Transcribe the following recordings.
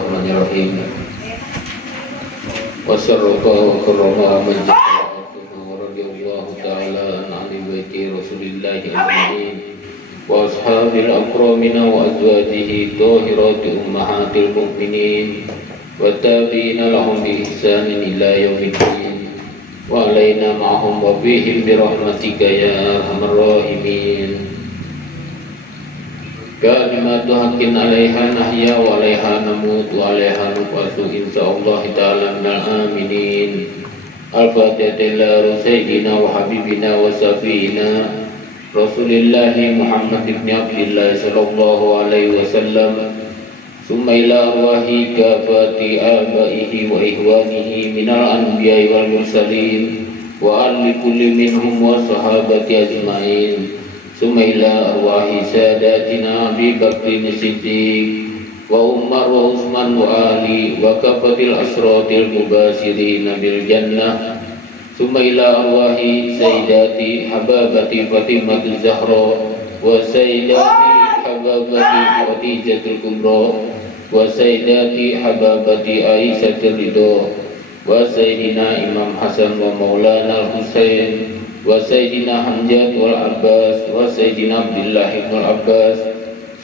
Bismillahirrahmanirrahim. Wa syarrafa wa karrama man jalla radhiyallahu ta'ala an ali baiti Rasulillahi ajma'in wa ashabil akramina wa azwajihi tahirati ummahatil mu'minin wa tabi'ina lahum bi ihsanin ila yaumiddin wa alaina ma'hum wa bihim bi rahmatika ya arhamar rahimin. Kalimatu haqqin 'alaiha nahya wa 'alaiha namut wa 'alaiha nub'atsu insyaallah ta'ala minal aminin. Al-Fatihah sayyidina wa habibina wa safina Rasulillah Muhammad ibn Abdillah sallallahu alaihi wasallam. Summa ila arwahi kafati abaihi wa ihwanihi minal anbiya'i wal mursalin wa an likulli minhum wa sahabati ajma'in. Summa ila arwahi sadatina Abi Bakrin Siddiq wa Umar wa Utsman wa Ali wa kafatil asratil mubashirin bil jannah. Summa ila arwahi sayyidati hababati Fatimah Zahra wa sayyidati hababati Khadijatul Kubra wa sayyidati hababati Aisyah Ridha wa sayyidina Imam Hasan wa Maulana Al-Husain wa sayyidina Hamzah wal Abbas wa sayyidina Abdullah ibn Abbas.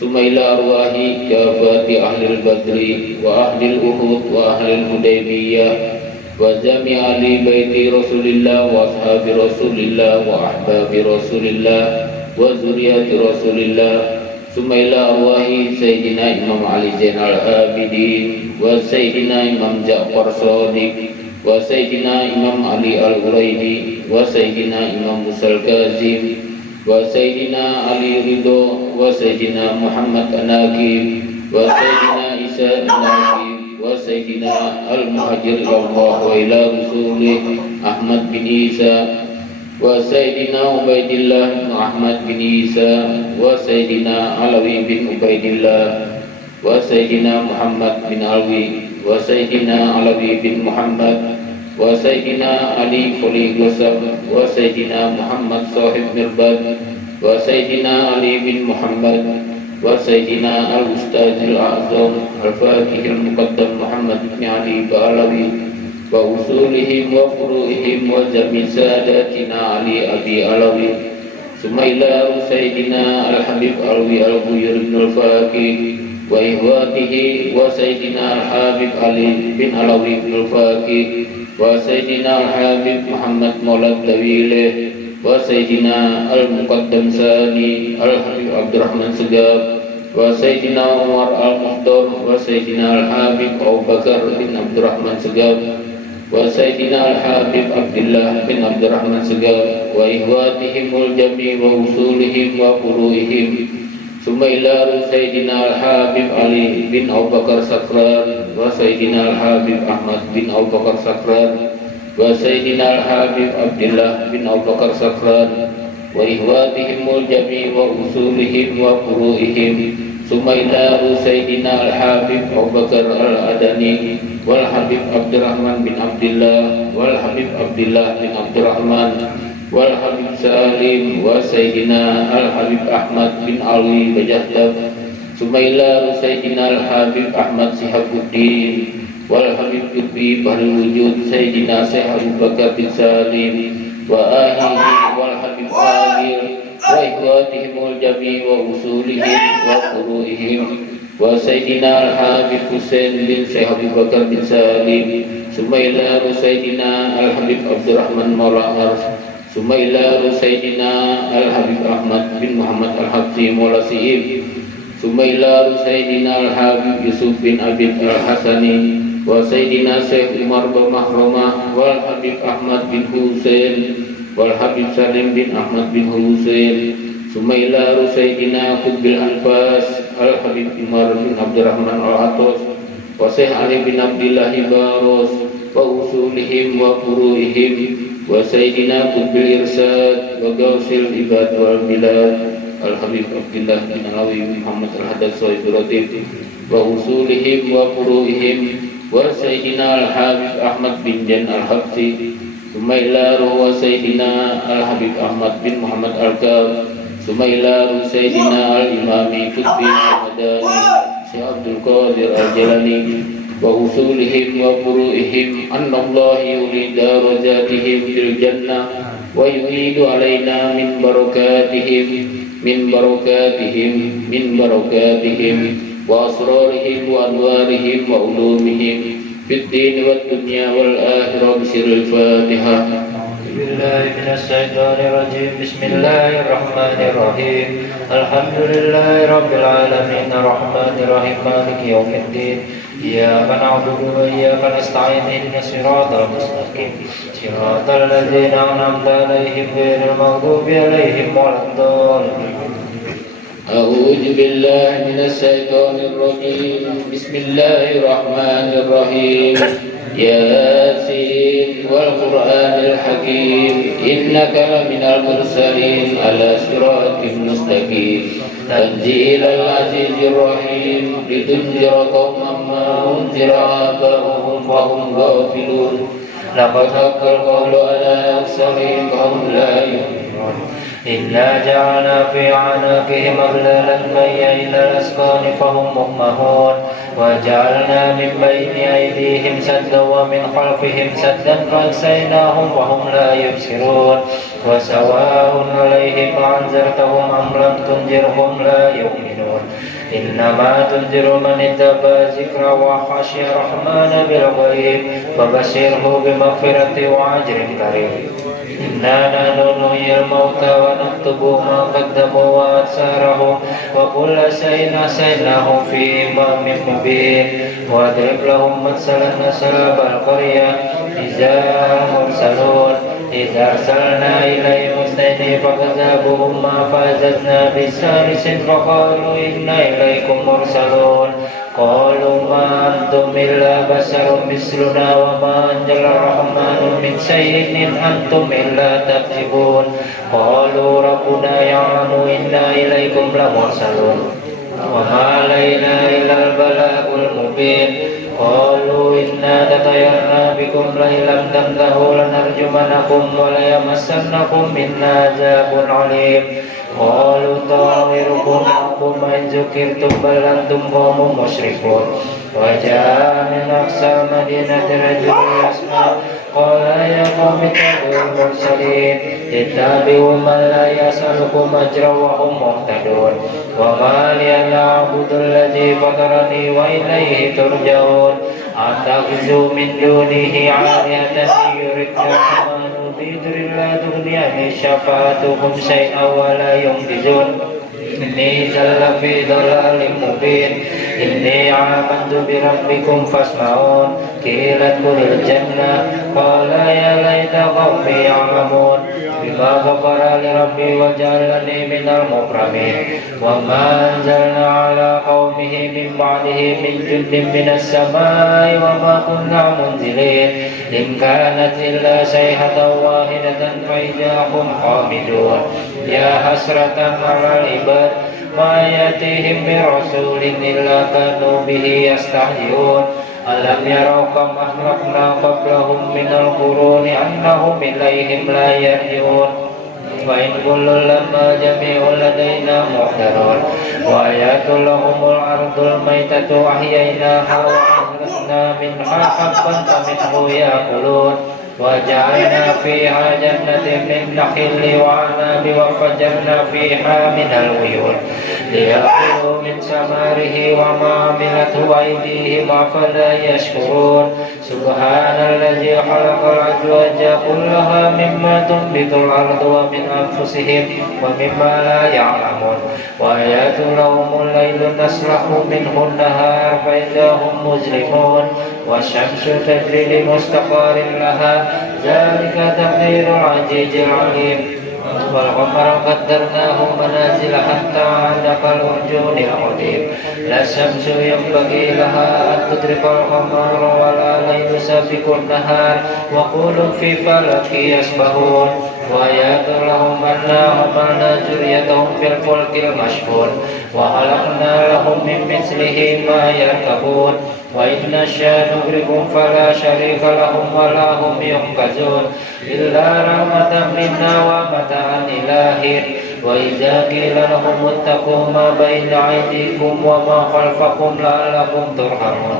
Summa ila arwahi kafati ahli al-badri wa ahli al-uhud wa ahli al-hudaybiyah wa jami' ahli baiti Rasulillah wa ashabi Rasulillah wa ahbabi Rasulillah wa zuriyati Rasulillah. Summa ila arwahi sayyidina Imam Ali Zainal Abidin wa sayyidina Imam Ja'far Shadiq wa sayyidina Imam Ali Al-Ghuraidi wa sayyidina Imam Musa Al-Kazim wa sayyidina Ali Ridho wa sayyidina Muhammad An-Naqib wa sayyidina Isa An-Naqib wa sayyidina Al-Muhajir ilallah wa ila Rasulih Ahmad bin Isa wa sayyidina Ubaidillah bin Ahmad bin Isa wa sayyidina Alawi bin Ubaidillah wa sayyidina Muhammad bin Alwi wa sayyidina Alawi bin Muhammad wa sayyidina Ali Khuli Gosab wa sayyidina Muhammad Sahib Mirbad wa sayyidina Ali bin Muhammad wa sayyidina Al-Ustaz Al-A'zam Al-Fatih Al-Muqaddam Muhammad bin Ali Ba'alawi wa usulihim wa furu'ihim wa jami' sadatina Ali Abi Alawi. Summa ila sayyidina Al-Habib Alwi Al-Buyur bin Al-Faqih wa ihwatihi wa sayyidina Al-Habib Ali bin Alawi bin Al-Faqih wa sayyidina Al-Habib Muhammad Maulad Dawileh wa sayyidina Al-Muqaddam Sani Al-Habib Abdurrahman Segab wa sayyidina Umar Al-Muhdar wa sayyidina Al-Habib Abu Bakar bin Abdurrahman Segab wa sayyidina Al-Habib Abdullah bin Abdurrahman Segab wa ihwatihimul jami' wa usulihim wa furu'ihim. Summa ila sayyidina Al-Habib Ali bin Abu Bakar Sakrar wa sayyidina Al-Habib Ahmad bin Abu Bakar Sakrar wa sayyidina Al-Habib Abdullah bin Abu Bakar Sakrar wa ihwatihimul jami' wa usulihim wa furu'ihim. Summa ila sayyidina Al-Habib Abu Bakar Al-Adani wal Habib Abdurrahman bin Abdullah wal Habib Abdullah bin Abdurrahman wal Habib Salim wa sayyidina Al-Habib Ahmad bin Ali Bajahdab. Summa ila sayyidina Al-Habib Ahmad Sihabuddin wal Habib Qutbi Bahrul Wujud sayyidina Syekh Abu Bakar bin Salim wa ahlihi wal Habib Adil wa ikhwatihimul jami' wa usulihim wa furu'ihim wa sayyidina Al-Habib Husain bin Syekh Abu Bakar bin Salim. Summa ila sayyidina Al-Habib Abdurrahman Maula Ars. Summa ila sayyidina Al-Habib Ahmad bin Muhammad Al-Habsi Maula Si'ib. Summa ila sayyidina Al-Habib Yusuf bin Abid Al-Hasani wa sayyidina Syekh Umar bin Mahramah wal Habib Ahmad bin Husain wal Habib Salim bin Ahmad bin Husain. Summa ila sayyidina Qutbil Anfas Al-Habib Umar bin Abdurrahman Al-Atos wa Syekh Ali bin Abdillah Baros wa usulihim wa furu'ihim wa sayyidina Qutbil Irsad wa Gausil Ibad wal Bilad Al-Habib Abdullah bin Alawi Muhammad Al-Haddad Sohib Ratib wa usulihim wa furu'ihim wa sayyidina Al-Habib Ahmad bin Jan Al-Habsi. Summa ila wa sayyidina Al-Habib Ahmad bin Muhammad Al-Kab. Summa ila sayyidina Al-Imami Qutbi Al-Madani Syekh Abdul Qadir Al-Jalani wa usulihim wa furu'ihim anna Allah yuli darajatihim fil jannah wa yu'idu alaina min barakatihim wa asrarihim wa anwarihim wa ulumihim fid din wad dunya wal akhirah bisiril Fatihah. بالله من الشيطان الرجيم بسم الله الرحمن الرحيم الحمد لله رب العالمين الرحمن الرحيم مالك يوم الدين إياك نعبد وإياك نستعين اهدنا الصراط المستقيم صراط الذين أنعمت عليهم غير المغضوب عليهم ولا الضالين. أعوذ بالله من الشيطان الرجيم بسم الله الرحمن الرحيم ياسين والقرآن الحكيم إنك لمن المرسلين على صراط مستقيم تنزيل العزيز الرحيم لتنذر قوما ما أنذر آباؤهم وهم غافلون لقد حق القول على أكثرهم فهم لا يؤمنون إنا جعلنا في أعناقهم أغلالا فهي إلى الأذقان فهم مقمحون وجعلنا من بين أيديهم سدا ومن خلفهم سدا فأغشيناهم وهم لا يبصرون وسواء عليهم أنذرتهم أم لم تنذرهم لا يؤمنون إنما تنذر من اتبع الذكر وخشي الرحمن بالغيب فبشره بمغفرة وأجر كريم. إنا نحن نحيي الموتى ونكتب ما قدموا وآثارهم وكل شيء أحصيناه في إمام مبين واضرب لهم مثلا أصحاب القرية إذ جاء المرسلون إذ أرسلنا إليهم اثنين فكذبوهما فعززنا بالثالث فقالوا إنا إليكم مرسلون قالوا ما أنتم إلا بشر مثلنا وما أنزل الرحمن من شيء إن أنتم إلا تكذبون قالوا ربنا يعلم إنا إليكم لمرسلون وما علينا إلا البلاغ المبين قالوا إنا تطيرنا بكم لئن لم تنتهوا لنرجمنكم وليمسنكم منا عذاب عليم قالوا طائركم معكم إن ذكرتم بل أنتم قوم مشركون وجاء من أقصى المدينة رجل يسمع قال يا قوم اتبعوا المرسلين اتبعوا من لا يسألكم أجرا وهم مهتدون وما لي لا أعبد الذي فطرني وإليه ترجعون أتخذ من دونه آلهة يردون الرحمن بضر لا تغني عني شفاعتهم شيئا ولا ينقذون إني زل في ضلال مبين إني آمنت بربكم فاسمعون قيل ادخلوا الجنة قال يا ليت قومي يعلمون بما غفر لربي وجعلني من المكرمين وما أنزلنا على قومه من بعده من جند من السماء وما كنا منزلين إن كانت إلا صيحة واحدة فإذا هم خامدون يا حسرة على العباد ما يأتيهم برسول إلا كانوا به يستهزئون ألم يروا كم أهلكنا قبلهم من القرون أنهم إليهم لا يرجعون وإن كل لما جميع لدينا محضرون وآيات لهم الأرض الميتة أحييناها وأنبتنا منها حبا فمنه يأكلون وجعلنا فيها جنة من نخيل وعناب وفجرنا فيها من العيون ليأكلوا من ثمره وما عملته أيديهم أفلا يشكرون سبحان الذي خلق الأزواج كلها مما تنبت الأرض ومن أنفسهم ومما لا يعلمون وآيات لهم الليل نسلخ منه النهار فإذا هم مظلمون والشمس تجري لمستقر لها ذلك تقدير العزيز العليم والقمر قدرناه منازل حتى عاد كالعرجون القديم لا الشمس ينبغي لها أن تدرك القمر ولا الليل سابق النهار وكل في فلك يسبحون وآيات لهم أنا حملنا ذريتهم في الفلك المشحون وخلقنا لهم من مثله ما يركبون وإن نشاء نغرقهم فلا شريك لهم ولا هم ينقذون إلا رحمة منا ومتاعا إلى حين وإذا قيل لهم اتقوا ما بين أيديكم وما خلفكم لعلكم ترحمون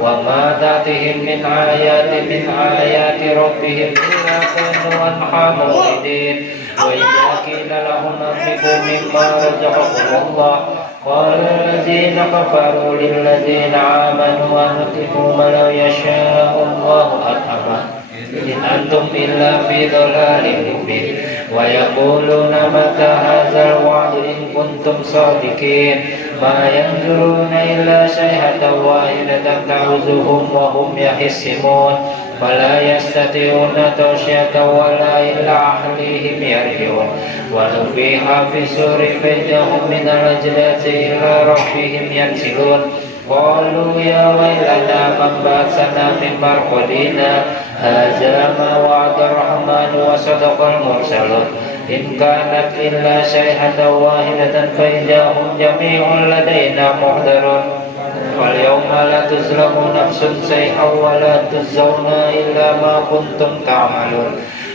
وما تأتيهم من آيات ربهم إلا كانوا عنها معرضين وإذا قيل لهم أنفقوا مما رزقكم الله قال الذين كفروا للذين آمنوا أنطعموا من لو يشاء الله أطعمه إن أنتم إلا في ضلال مبين ويقولون متى هذا الوعد إن كنتم صادقين ما ينظرون إلا صيحة واحدة تأخذهم وهم يخصمون فلا يستطيعون توصية ولا إلى أهليهم يرجعون ونفخ في الصور فإذهم من الأجداث إلى ربهم ينسلون قالوا يا ويلنا من بعثنا من مرقدنا هذا ما وعد الرحمن وصدق المرسلون إن كانت إلا صيحة واحدة فإذا هم جميع لدينا محضرون واليوم لا تظلم نفس شيئا ولا تجزون إلا ما كنتم تعملون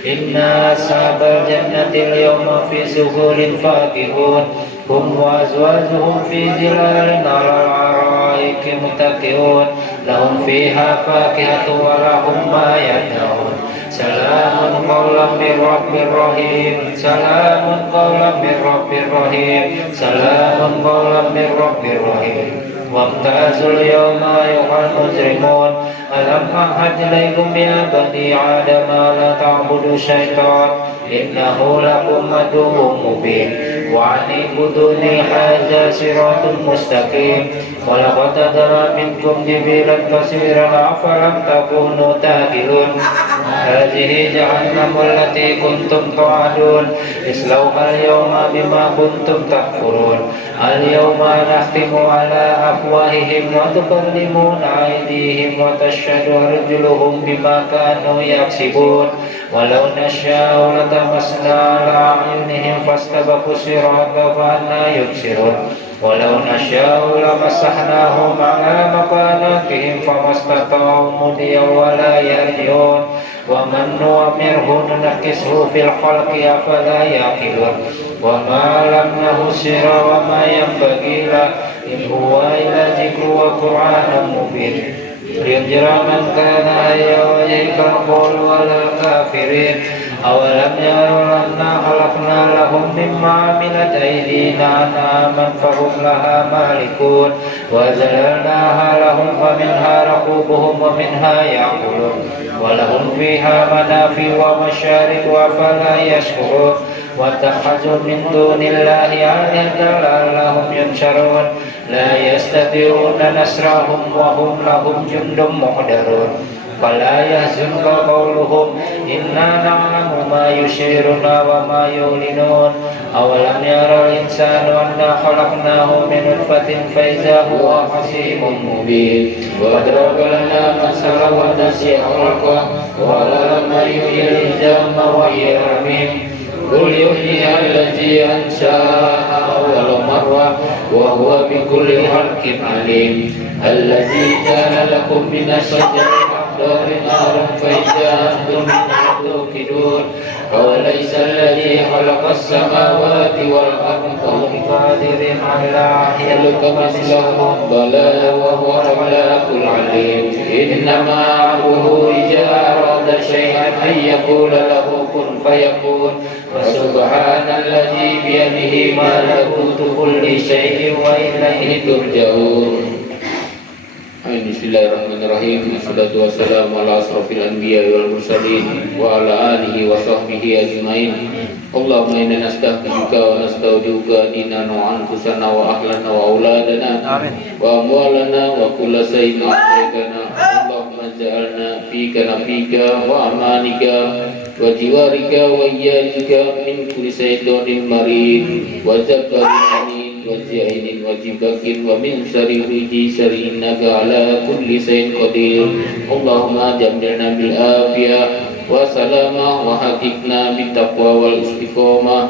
إن أصحاب الجنة اليوم في سرور فاكهون هم وأزواجهم في ظلال على الأرائك متكئون لهم فيها فاكهة ولهم ما يدعون سلام قولا من رب رحيم سلام قولا من رب رحيم سلام قولا من رب رحيم وامتازوا اليوم أيها المجرمون ألم أعهد إليكم يا بني آدم لا تعبدوا الشيطان إنه لكم عدو مبين وأن اعبدوني هذا صراط مستقيم ولقد ترى منكم جبلا كثيرا أفلم تكونوا تعقلون هذه جهنم التي كنتم توعدون اصلوها اليوم بما كنتم تكفرون اليوم نختم على أفواههم وتكلمنا أيديهم وتشهد أرجلهم بما كانوا يكسبون ولو نشاء لطمسنا على أعينهم فاستبقوا الصراط فأنى يبصرون ولو نشاء لمسحناهم على مكانتهم فما استطاعوا مضيا ولا يرجعون ومن نؤمره ننكسه في الخلق أفلا يعقلون وما لم نهسر وما ينبغي له إن هو إلا ذكر وقرآن مبين لينذر من كان حيا ويهلك القول ولا كافرين أولم يروا أنا خلقنا لهم مما عملت أيدينا أنعاما فهم لها مالكون وذللناها لهم فمنها ركوبهم ومنها يأكلون ولهم فيها منافع ومشارب أفلا يشكرون واتخذوا من دون الله آلهة لعلهم ينصرون لا يستطيعون نصرهم وهم لهم جند محضرون فلا يحزنك قولهم إنا نعلم ما يشيرون وما يعلنون أولم يرى الإنسان أنا خلقناه من نطفة فإذا هو خصيم مبين وضرب لنا مثلا ونسي خلقه قال من يحيي العظام وهي رميم قل يحييها الذي أنشأها أول مرة وهو بكل خلق عليم الذي كان لكم من الشجر نار فإذا أنتم منها توقدون أوليس الذي خلق السماوات والأرض بقادر على أن يخلق مثلهم بلى وهو الخلاق العليم إنما أمره إذا أراد شيئا أن يقول له كن فيكون فسبحان الذي بيده ملكوت كل شيء وإليه ترجعون. Bismillahirrahmanirrahim. Wassalatu wassalamu ala asrofil anbiya wal mursalin wa ala alihi wa sahbihi ajma'in. Allahumma inna nastaghfiruka wa nastaudiuka dinana wa anfusana wa ahlana wa auladana wa amwalana wa kulla shay'in a'taytana. Allahumma ja'alna fika nafika wa amanika wa jiwarika wa iyyaka min kulli shaytanin marid wa jabbarin وجعين وجبك ومن شر رجس إنك على كل شيء قدير. اللهم جمعنا بالعافية وسلامة وحققنا بالتقوى والاستقامة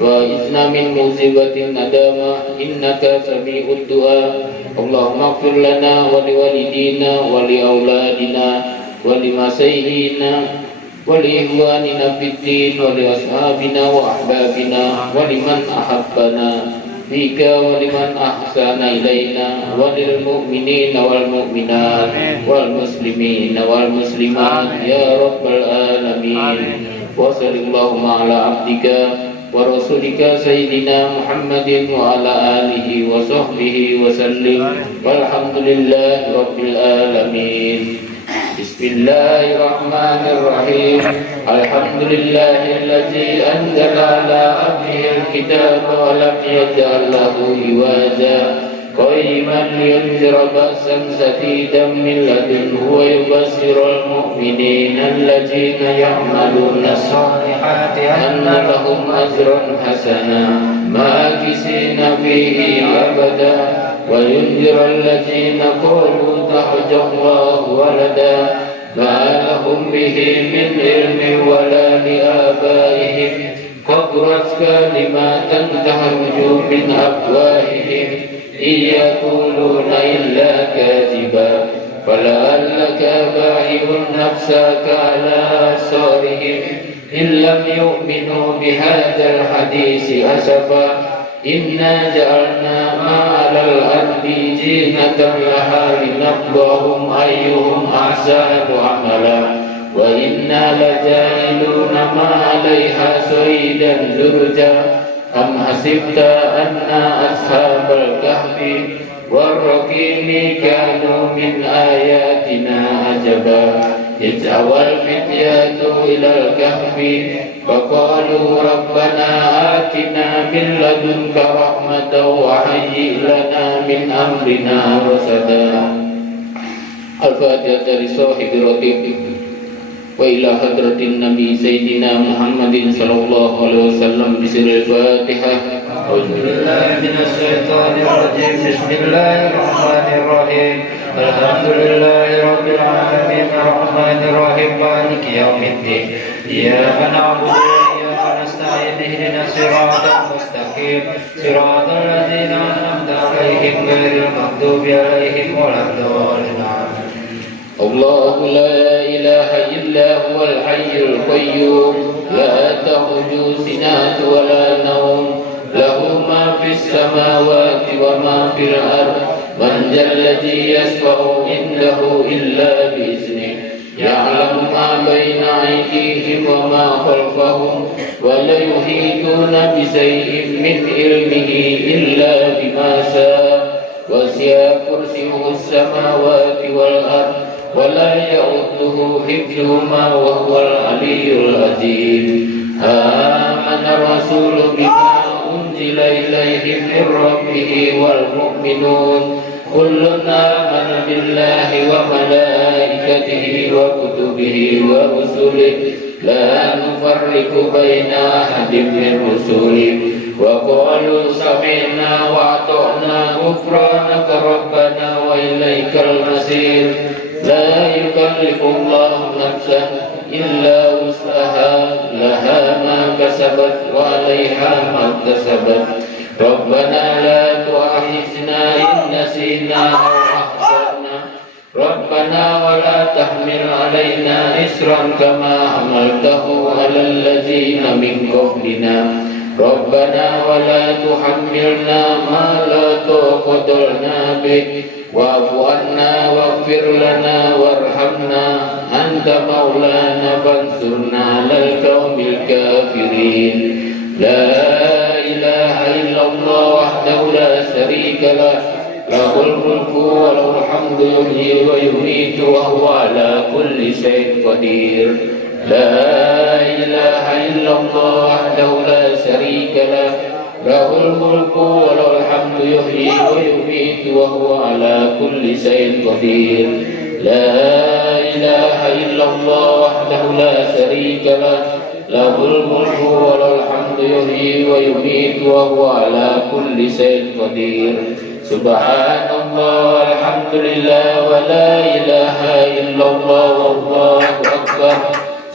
وإذنا من مصيبة الندامة إنك سميع الدعاء. اللهم اغفر لنا ولوالدينا ولأولادنا ولمشايخنا ولإخواننا في الدين ولأصحابنا وأحبابنا ولمن أحبنا فيك ولمن أحسن إلينا وللمؤمنين والمؤمنات والمسلمين والمسلمات يا رب العالمين. وصل اللهم على عبدك ورسولك سيدنا محمد وعلى آله وصحبه وسلم والحمد لله رب العالمين. بسم الله الرحمن الرحيم. الحمد لله الذي أنزل على عبده الكتاب ولم يجعل له عوجا قيما لينذر بأسا شديدا من لدنه ويبشر المؤمنين الذين يعملون الصالحات أن لهم أجرا حسنا ماكثين فيه أبدا وينذر الذين قالوا اتخذ الله ولدا ما لهم به من علم ولا لآبائهم كبرت كلمة تخرج من أفواههم إن يقولون إلا كاذبا فلعلك باعث نفسك على آثارهم إن لم يؤمنوا بهذا الحديث أسفا إنا جعلنا ما على الأرض زينة لها لنبلوهم أيهم أحسن عملا وإنا لجاعلون ما عليها صعيدا جرزا أم حسبت أن أصحاب الكهف والرقيم كانوا من آياتنا عجبا إذ أوى الفتية إلى الكهف فقالوا ربنا آتنا من لدنك رحمة وهيئ لنا من أمرنا رشدا. الفاتحة لصاحب الرتيب وإلى حضرة النبي سيدنا محمد صلى الله عليه وسلم بسر الفاتحة. أعوذ بالله من الشيطان الرجيم. بسم الله الرحمن الرحيم. الحمد لله رب العالمين الرحمن الرحيم مالك يوم الدين إياك نعبد وإياك نستعين اهدنا الصراط المستقيم صراط الذين أنعمت عليهم غير المغضوب عليهم ولا الضالين. الله لا إله إلا هو الحي القيوم لا تأخذه سنة ولا نوم له ما في السماوات وما في الأرض من ذا الذي يشفع عنده إلا بإذنه يعلم ما بين أيديهم وما خلفهم ولا يحيطون بشيء من علمه إلا بما شاء وسع كرسيه السماوات والأرض ولا يؤوده حفظهما وهو العلي العظيم. آمن الرسول بما أنزل إليه من ربه والمؤمنون كل آمن بالله وملائكته وكتبه ورسله لا نفرق بين أحد من رسله وقالوا سمعنا وأطعنا غفرانك ربنا وإليك المصير. لا يكلف الله نفسا إلا وسعها لها ما كسبت وعليها ما اكتسبت ربنا لا تؤاخذنا إن نسينا أو أخطأنا ربنا ولا تحمل علينا إصرا كما حملته على الذين من قبلنا ربنا ولا تحملنا ما لا طاقة لنا به واعف عنا واغفر لنا وارحمنا أنت مولانا فانصرنا على القوم الكافرين. لا إله إلا الله وحده لا شريك له له الملك وله الحمد يحيي ويميت وهو على كل شيء قدير. لا إله إلا الله وحده لا شريك له له الملك وله الحمد يحيي ويميت وهو على كل شيء قدير. لا إله إلا الله وحده لا شريك له له الملك وله الحمد يحيي ويميت وهو على كل شيء قدير. سبحان الله والحمد لله ولا إله إلا الله والله أكبر.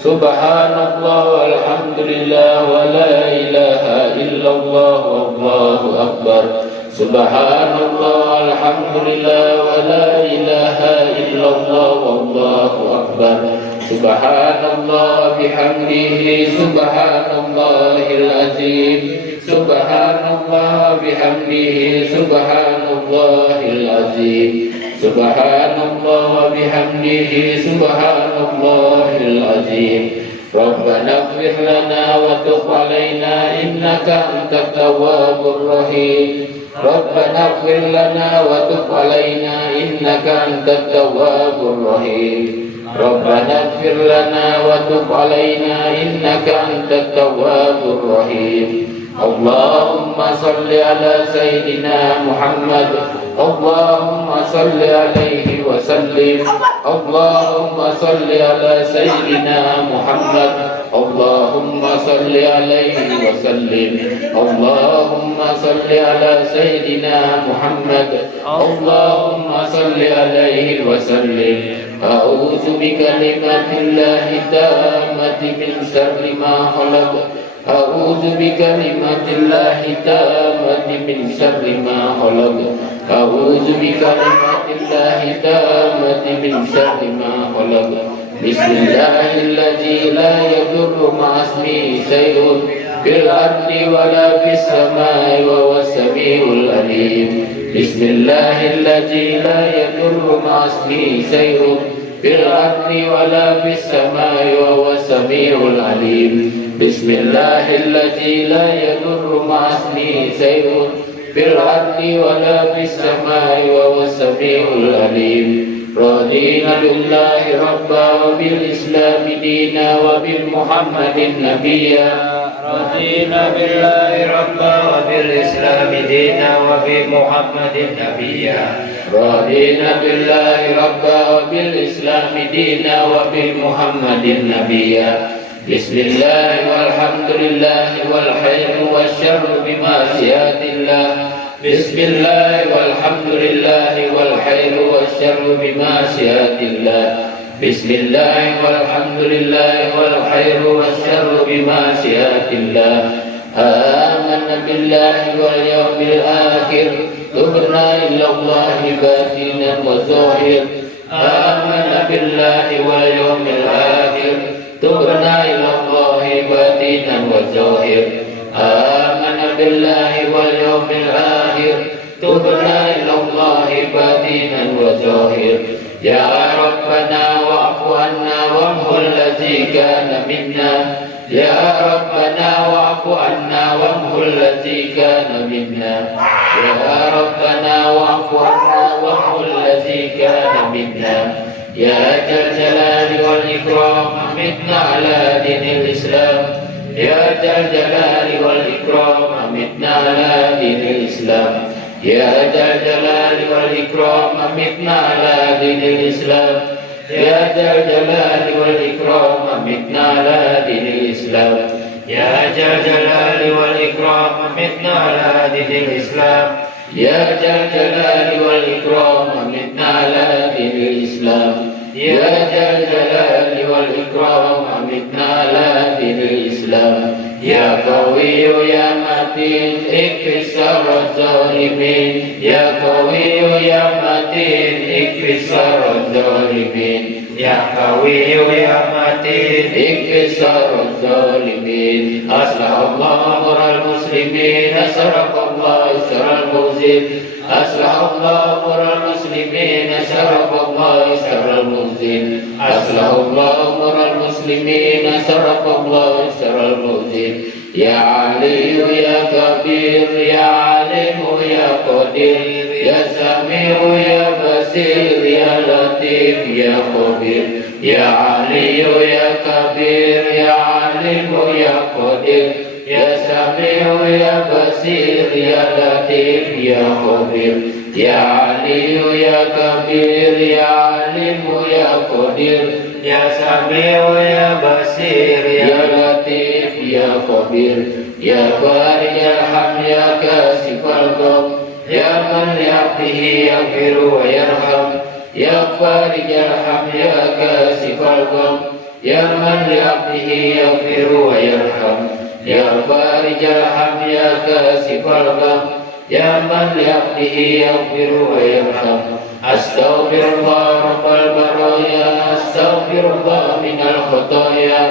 سبحان الله والحمد لله ولا إله إلا الله والله أكبر. سبحان الله والحمد لله ولا إله إلا الله Allahu Akbar. Subhanallah bihamdihi subhanallahil azim. Subhanallah bihamdihi subhanallahil azim. Subhanallah bihamdihi subhanallahil azim. Rabbana ighfir lana wa tub 'alaina innaka antat tawwabur rahim. Rabbana ighfir lana wa tub 'alaina innaka antat tawwabur rahim. Rabbana ighfir lana wa tub 'alaina innaka antat tawwabur rahim. Allahumma salli ala Sayyidina Muhammad. Allahumma salli alaihi wa sallim. Allahumma salli ala Sayyidina Muhammad. Allahumma salli alaihi wa sallim. Allahumma salli ala Sayyidina Muhammad. Allahumma salli alaihi wa sallim. A'udzu bikalimatillahi tammati min syarri ma khalaq. A'udzu bikalimatillahi tammati min syarri ma khalaq. A'udzu bikalimatillahi tammati min syarri ma khalaq. Bismillahilladzi la yadurru ma'asmihi syai'un fil ardi wala fis samai wa huwas samiul alim. Bismillahilladzi la yadurru ma'asmihi syai'un fil ardi wala fis samai wa huwas samiul alim. Bismillahilladzi la yadurru ma'asmihi syai'un fil ardi wala fis samai wa huwas samiul alim. Radina billahi rabba wa bil islami dina wa bil muhammadin nabiyya. Radina billahi rabba wa bil islami dina wa bil muhammadin nabiyya. Radina billahi rabba wa bil islami dina wa bil muhammadin nabiyya. Bismillah walhamdulillah wal khairu wasyarru bimasyiatillah. Bismillah walhamdulillah wal khairu wasyarru bimasyiatillah. Bismillah walhamdulillah wal khairu wasyarru bimasyiatillah. Amanna billahi wal yawmil akhir. Tubna ila Allahi batinan wa zahir. Amanna billahi wal yawmil akhir. Tubna ila Allahi batinan wa zahir. Amanna billahi wal yawmil akhir. Tubna ila Allahi batinan wa zahir. Ya Rabbana wa'fu anna wamhu alladzi kana minna. Ya Rabbana wa'fu anna wamhu alladzi kana minna. Ya Rabbana wa'fu anna wamhu alladzi kana minna. Ya Jal Jalali wal Ikram amitna ala dinil Islam. Ya Jal Jalali wal Ikram amitna ala dinil Islam. Ya Jal Jalali wal Ikram amitna ala dinil Islam. Ya Jal Jalali wal Ikram amitna ala dinil Islam. Ya Jal Jalali wal Ikram amitna ala dinil Islam. Ya Jal Jalali wal Ikram amitna ala dinil Islam. Ya Jal Jalali wal Ikram amitna ala dinil Islam. Ya Qawiyyu ya Matin ikfis syarra zalimin. Ya Qawiyyu ya Matin ikfis syarra zalimin. Ya Qawiyyu ya Matin ikfis syarra zalimin. Aslahallahu al muslimin. Asrafallahu syarral muzid. Aslahallahu al muslimin. Asrafallahu syarral muzid. Aslahallahu al muslimin. Asrafallahu syarral muzid. Ya Aliyu ya Kabir. Ya Alimu ya Qadir. Ya Sami'u ya Basir. Ya Latif ya Khabir. Ya Aliyu ya Kabir. Ya Alimu ya Qadir. Ya Sami'u ya Basir. Ya Latif ya Khabir. Ya Aliyu ya Kabir. Ya Alimu ya Qadir. Ya Sami'u ya Basir. Ya Latif ya Khabir. Ya Farijal Ham ya Kasifal Gham. Ya man li 'abdihi yaghfiru wa yarham. Ya Farijal Ham ya Kasifal Gham. Ya man li 'abdihi yaghfiru wa yarham. Ya Farijal Ham ya Kasifal Gham. Ya man li 'abdihi yaghfiru wa yarham. Astaghfirullah rabbal baraya. أستغفر الله من الخطايا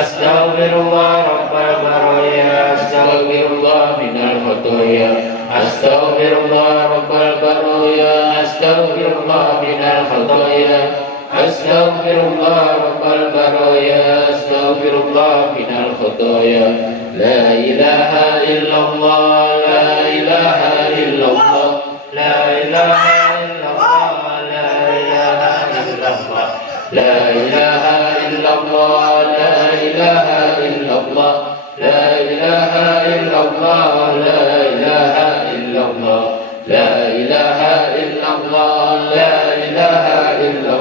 أستغفر الله رب البرايا أستغفر الله من الخطايا أستغفر الله رب البرايا أستغفر الله من الخطايا أستغفر الله رب البرايا أستغفر الله من الخطايا لا إله إلا الله لا إله إلا الله لا إله إلا الله لا إله إلا الله لا إله إلا الله لا إله إلا الله لا إله إلا الله لا إله إلا الله لا إله إلا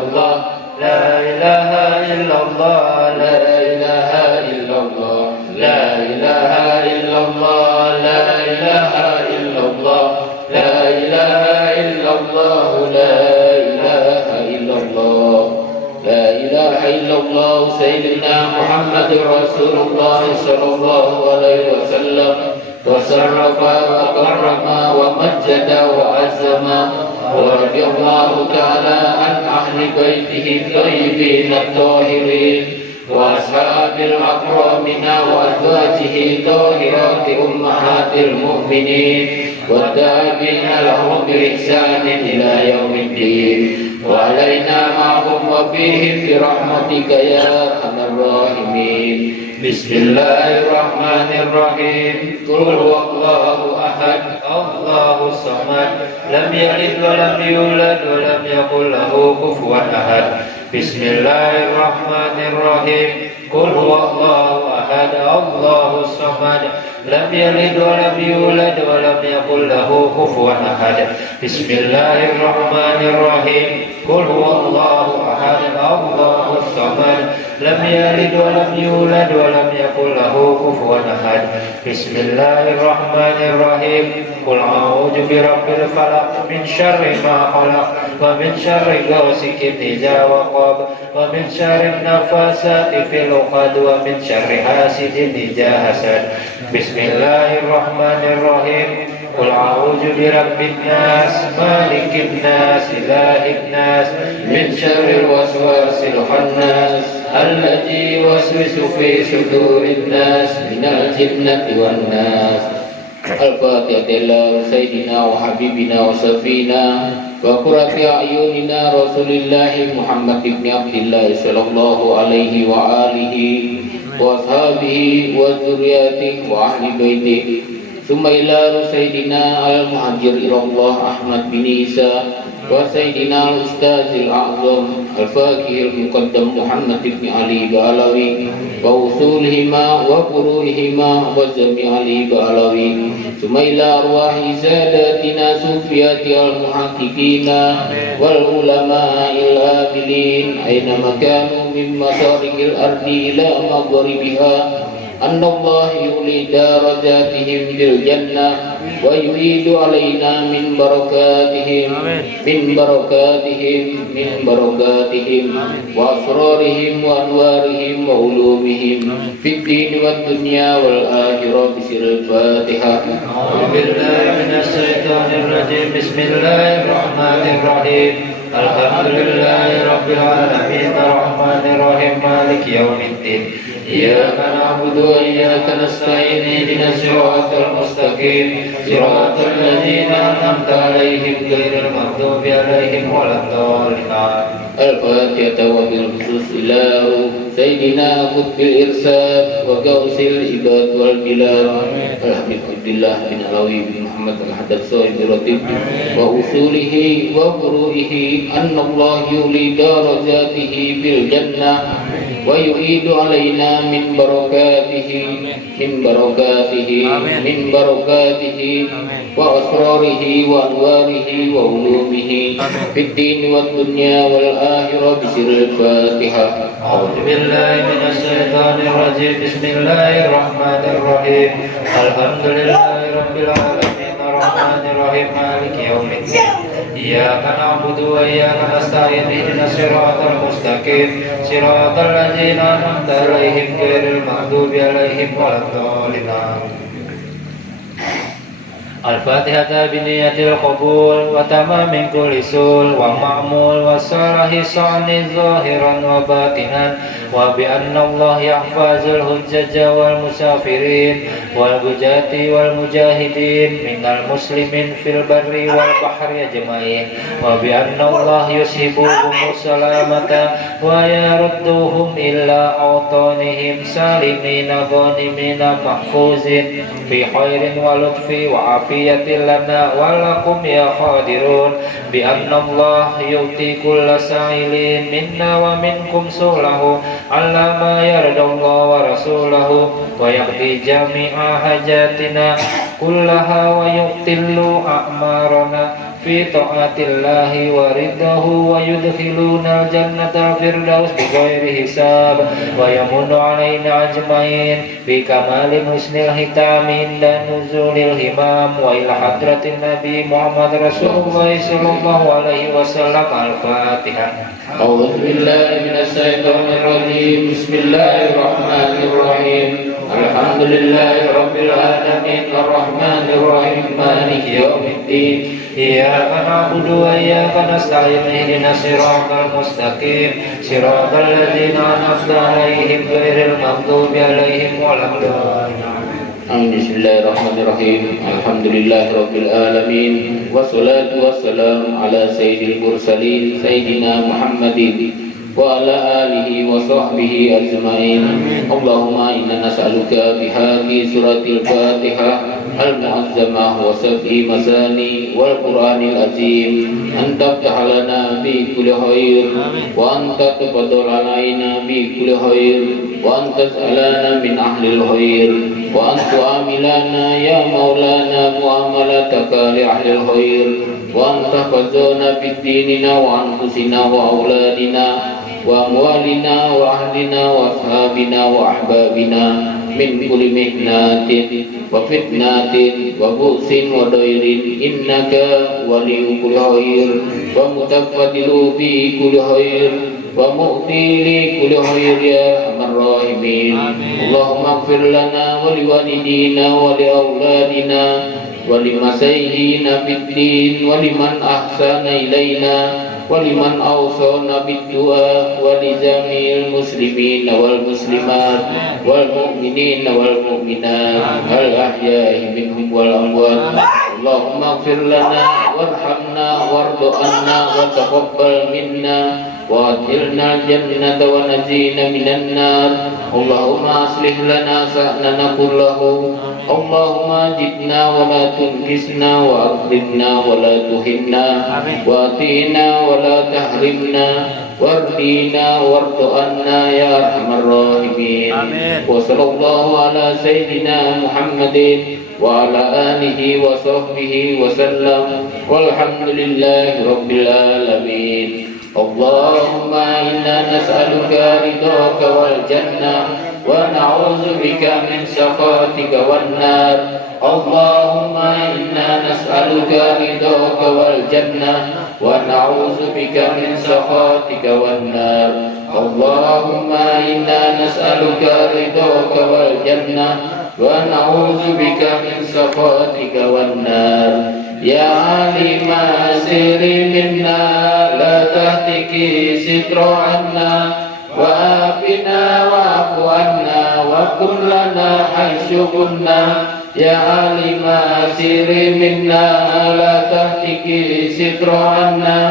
الله لا إله إلا الله لا إله إلا الله لا إله إلا الله لا إله إلا الله لا إله إلا الله لا إله إلا الله لا إله إلا الله سيدنا محمد رسول الله صلى الله عليه وسلم وشرف وكرم ومجد وعزم ورضي الله تعالى عن أهل بيته الطيبين الطاهرين وأصحاب الأكرمين وأزواجه طاهرات أمهات المؤمنين والتابعين لهم بإحسان إلى يوم الدين وعلينا معهم وفيهم برحمتك يا أرحم الراحمين بسم الله الرحمن الرحيم قل هو الله أحد الله الصمد لم يلد ولم يولد ولم يكن له كفوا أحد بسم الله الرحمن الرحيم قل هو الله أحد الله الصمد لم يلد ولم يولد ولم يكن له كفوا أحد بسم الله الرحمن الرحيم قل هو الله أحد الله الصمد لم يلد ولم يولد ولم يكن له كفوا أحد بسم الله الرحمن الرحيم قل أعوذ برب الفلق من شر ما خلق ومن شر غاسق إذا وقب ومن شر النفاثات في العقد ومن شر حاسد إذا حسد بسم الله الرحمن الرحيم قل أعوذ برب الناس مالك الناس إله الناس من شر الوسواس الخناس الذي يوسوس في صدور الناس من الجنة والناس الفاتحة إلى سيدنا وحبيبنا وشفينا وقرة أعيننا رسول الله محمد بن عبد الله صلى الله عليه وآله وأصحابه وذرياته وأهل بيته ثم إلى سيدنا المهاجر إلى الله أحمد بن عيسى وسيدنا الأستاذ الأعظم الفاكر المقدم محمد بن علي بعلوي ووصولهما وفروعهما وجميع علي بعلوي ثم إلى أرواح ساداتنا صوفيات المحققين والعلماء العاملين أينما كانوا من مشارق الأرض إلى مغربها أن الله يولي درجاتهم بالجنة ويعيد علينا من بركاتهم وأسرارهم وأنوارهم وعلومهم في الدين والدنيا والآخرة بسر الفاتحة. أعوذ بالله من الشيطان الرجيم بسم الله الرحمن الرحيم الحمد لله رب العالمين الرحمن الرحيم مالك يوم الدين إياك نعبد وإياك نستعين اهدنا الصراط المستقيم صراط الذين أنعمت عليهم غير المغضوب عليهم ولا الضالين. الفاتحة وبالخصوص إلى سيدنا قطب الإرشاد وغوث العباد والبلاد الحبيب عبد الله بن علوي بن محمد الحدث صاحب الرتيب وأصوله وفروعه أن الله يولي درجاته بالجنة ويعيد علينا من بركاته وأسراره وأنواره وعلومه في الدين والدنيا والآخرة بسر الفاتحة. أعوذ بالله من الشيطان الرجيم بسم الله الرحمن الرحيم الحمد لله رب العالمين الرحمن الرحيم مالك يوم الدين إياك نعبد وإياك نستعين اهدنا الصراط المستقيم صراط الذين أنعمت عليهم غير المغضوب عليهم ولا الضالين. الفاتحة بنية القبول وتمام كل سول ومعمول وصالح صان ظاهرا وباطنا وبأن الله يحفظ الحجج والمسافرين والبجاة والمجاهدين من المسلمين في البر والبحر أجمعين وبأن الله يسهبهم السلامة ويردهم إلى أوطانهم سالمين غانمين محفوظين في خير ولطف وعافية لنا ولكم يا قادرون بأن الله يؤتي كل سائل منا ومنكم سؤله على ما يرضى الله ورسوله ويقضي جميع حاجاتنا كلها ويقتل أعمارنا في طاعة الله ورضاه ويدخلون الجنة الفردوس بغير حساب ويمن علينا أجمعين بكمال حسن الختام عند نزول الهمام وإلى حضرة النبي محمد رسول الله صلى الله عليه وسلم. الفاتحة. أعوذ بالله من الشيطان الرجيم. بسم الله الرحمن الرحيم. الحمد لله رب العالمين الرحمن الرحيم مالك يوم الدين إياك نعبد وإياك نستعين اهدنا الصراط المستقيم صراط الذين أنعمت عليهم غير المغضوب عليهم ولا الضالين. بسم الله الرحمن الرحيم. الحمد لله رب العالمين والصلاة والسلام على سيد المرسلين سيدنا محمد وعلى آله وصحبه أجمعين. اللهم إنا نسألك بهذه سورة الفاتحة المعظمة وسبع مثاني والقرآن العظيم أن تفتح لنا بكل خير وأن تتفضل علينا بكل خير وأن تسألنا من أهل الخير وأن تعاملنا يا مولانا معاملتك لأهل الخير وأن تحفظنا في ديننا وأنفسنا وأولادنا وأموالنا وأهلنا وأصحابنا وأحبابنا من كل مهنة وفتنة وبؤس وضير إنك ولي كل خير ومتفضل بكل خير ومؤتي لكل خير يا أرحم الراحمين. اللهم اغفر لنا ولوالدينا ولأولادنا ولمسيحينا في الدين ولمن أحسن إلينا ولمن أوصانا بالدعاء ولجميع المسلمين والمسلمات والمؤمنين والمؤمنات الأحياء منهم والأموات. اللهم اغفر لنا وارحمنا وارض عنا وتقبل منا وادخلنا الجنة ونجينا من النار. اللهم أصلح لنا شأننا كله. اللهم أجبنا ولا تنكسنا وأكرمنا ولا تهنا وأطينا ولا تحرمنا وارضينا وارض عنا يا أرحم الراحمين. وصلى الله على سيدنا محمد وعلى آله وصحبه وسلم والحمد لله رب العالمين. اللهم إنا نسألك رضاك والجنة ونعوذ بك من سخطك والنار. اللهم إنا نسألك رضاك والجنة ونعوذ بك من سخطك والنار. اللهم إنا نسألك رضاك والجنة ونعوذ بك من سخطك والنار. يا عالم السر منا لا تهتكي ستر عنا وآفنا واعف عنا وكن لنا حيث كنا. يا عالم السر منا لا تهتكي ستر عنا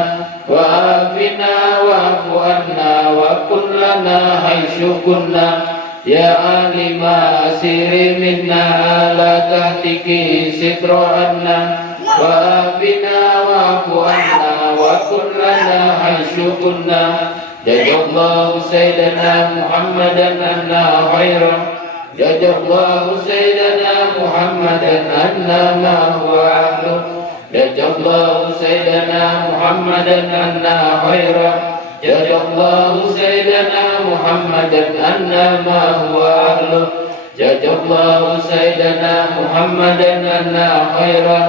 وآفنا واعف عنا وكن لنا حيث كنا. يا عالم السر منا لا تهتكي ستر عنا وآفنا واعف عنا وكن لنا حيث كنا. جزا الله سيدنا محمدا عنا خيرا. جزا الله سيدنا محمدا عنا ما هو أهله. جزا الله سيدنا محمدا عنا خيرا. جزا الله سيدنا محمدا عنا ما هو أهله. جزا الله سيدنا محمدا عنا خيرا.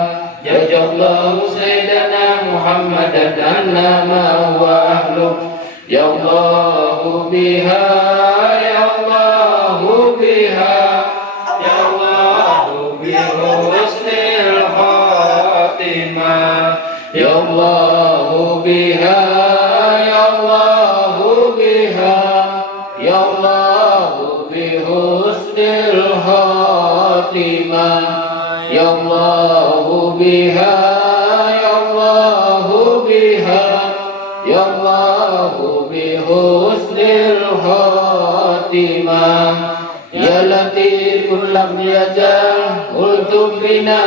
جزا الله سيدنا محمدا عنا ما هو أهله. يا الله بها يا الله بها يا الله بحسن الخاتمة Ya Allah biha, Ya Allah biha, Ya Allah bihusnil khatimah. Ya Allah biha, Ya Allah biha, Ya Allah bihusnil khatimah. Ya Latifun lam yazal ultuf bina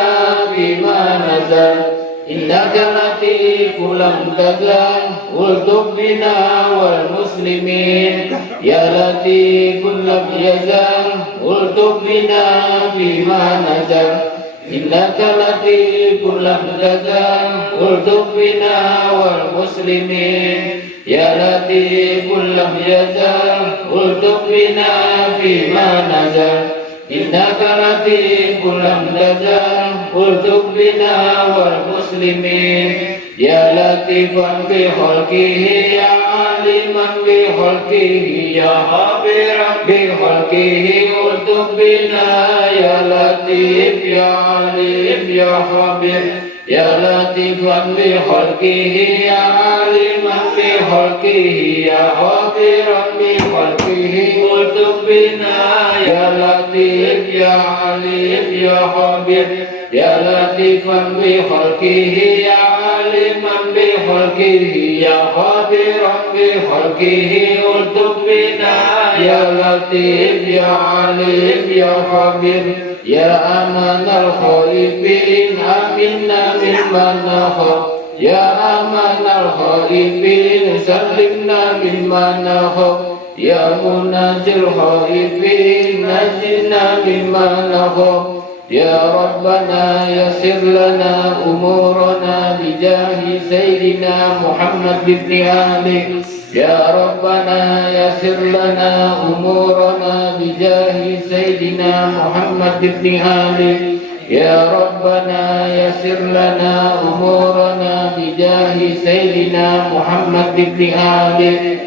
bima nazal. Innaka latifun lam tazal ultuf bina wal muslimin. Ya Latifun lam yazal ultuf bina bima nazal. Innaka latifun lam tazal ultuf bina wal muslimin. Ya Latifun lam yazal ultuf bina bima nazal. Innaka latifun lam tazal ultuf bina wal muslimin. Ya Latifan bi khalqihi, ya aliman bi khalqihi, ya khabiran bi khalqihi ultuf bina. Ya Latif, ya alim, ya khabir. Ya Latifan bi khalqihi, ya aliman bi khalqihi, ya khabiran bi khalqihi ultuf bina. Ya Latif, ya alim, ya khabir. Ya Latifan bi khalqihi, ya aliman bi khalqihi, ya khabiran bi khalqihi ultuf bina. Ya Latif, ya alim, ya khabir. Ya amanal khaifin aminna mimman nakhaf. Ya amanal khaifin sallimna mimman nakhaf. Ya munajil khaifin najina mimman nakhaf. Ya Rabbana yassir lana umurana bijahi Sayyidina Muhammad bin Ali. Ya Rabbana yassir lana umurana bijahi Sayyidina Muhammad bin Ali. Ya Rabbana yassir lana umurana bijahi Sayyidina Muhammad bin Ali.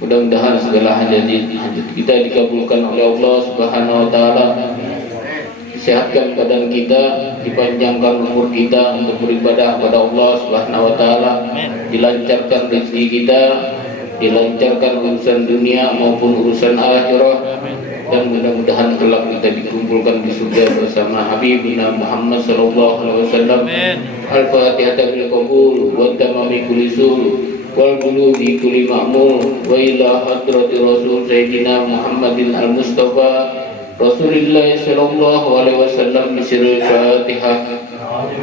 Mudah-mudahan segala hajat kita dikabulkan oleh Allah Subhanahu wa taala. Sehatkan badan kita, dipanjangkan umur kita untuk beribadah kepada Allah Subhanahu wa taala, dilancarkan rezeki kita, dilancarkan urusan dunia maupun urusan akhirah, dan mudah-mudahan kelak kita dikumpulkan di surga bersama Habibina Muhammad sallallahu alaihi wasallam. Al-Fatihah bil qabul wa tamami kulli sul wal bulughi kulli ma'mur wa ila hadrati Rasul Sayyidina Muhammadin al-Mustafa Rasulullah sallallahu alaihi wasallam. Bismillahirrahmanirrahim.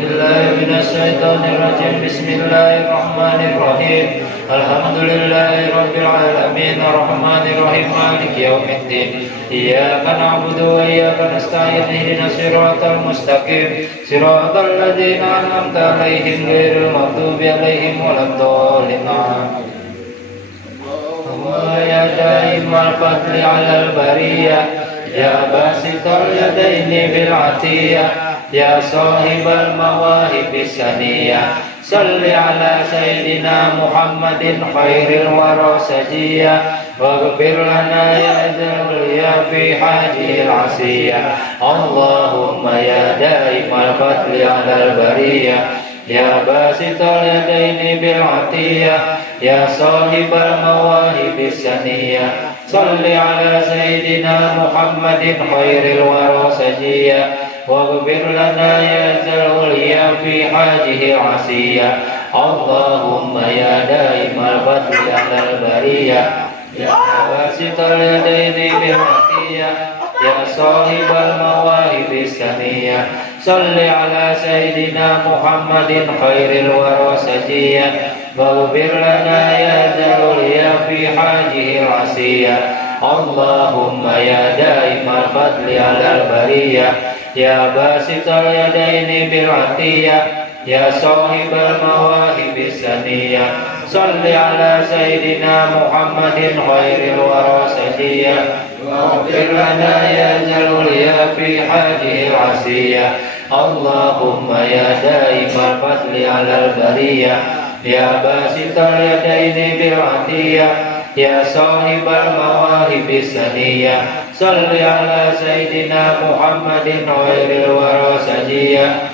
Bismillahirrahmanirrahim. Bismillahirrahmanirrahim. Alhamdulillahirabbil alamin arrahmanirrahim maliki yaumiddin. Iyyaka na'budu wa iyyaka nasta'in ihdinas siratal mustaqim siratal ladzina an'amta 'alaihim ghairil maghdubi 'alaihim waladdallin. Wa ya daimal fadli 'alal bariyah Ya basital yadaini bil atiyah, ya sahibal mawahibis saniyah. Salli ala Sayyidina Muhammadin khairil wara sajiyah, waghfir lana ya dzal fi hajil asiyah. Allahumma ya daimal fadli alal bariyah, ya basital yadaini bil atiyah, ya sahibal mawahibis saniyah. Salli ala Sayyidina Muhammadin khairil wara sajiyah, waghfir lana ya dzal fi hajihi asiyah. Allahumma ya daimal fadli alal bariyah, ya basital yadaini bil atiyah, ya sahibal mawahibis saniyah. Salli ala Sayyidina Muhammadin khairil wara sajiyah, waghfir lana ya dzal fi hajihi asiyah. Allahumma ya daimal fadli alal bariyah, ya basital yadaini bil atiyah, ya sahibal mawahibis saniyah. Salli ala Sayyidina Muhammadin khairil wara sajiyah, waghfir lana ya dzal fi hajihi asiyah. Allahumma ya daimal fadli alal bariyah, ya basital yadaini bil atiyah, ya sahibal mawahibis saniyah. Salli ala Sayyidina Muhammadin khairil wara sajiyah,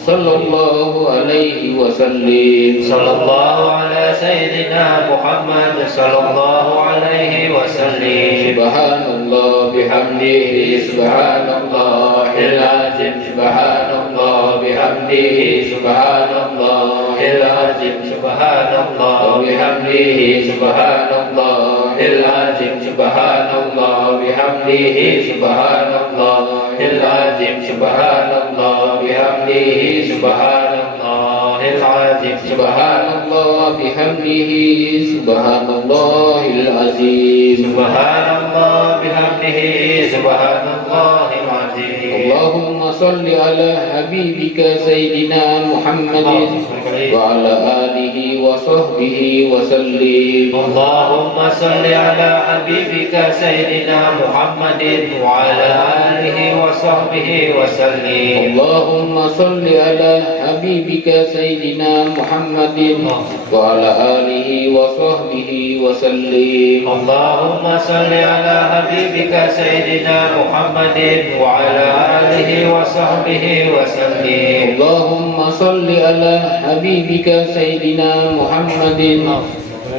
sallallahu alaihi wasallim. Sallallahu ala sayyidina Muhammad sallallahu alaihi wasallim. Subhanallah bihamdihi subhanallahil azim. Subhanallah bihamdihi subhanallahil azim. Subhanallah bihamdihi subhanallahil azim. Subhanallah bihamdihi subhanallahil azim. Subhanallah bihamdihi subhanallahil azim. Subhanallah bihamdihi subhanallahil azim. Subhanallah bihamdihi subhanallahil azim. Allahumma salli ala habibika Sayyidina Muhammadin wa ala alihi wa sahbihi wa sallim. Allahumma salli ala habibika Sayyidina Muhammadin wa ala alihi wa sahbihi wa sallim. Allahumma salli ala habibika Sayyidina Muhammadin wa ala alihi wa sahbihi wa sallim. Allahumma salli ala habibika Sayyidina Muhammadin wa ala alihi wa sahbihi wa sallim. Allahumma salli ala habibika Sayyidina Muhammadin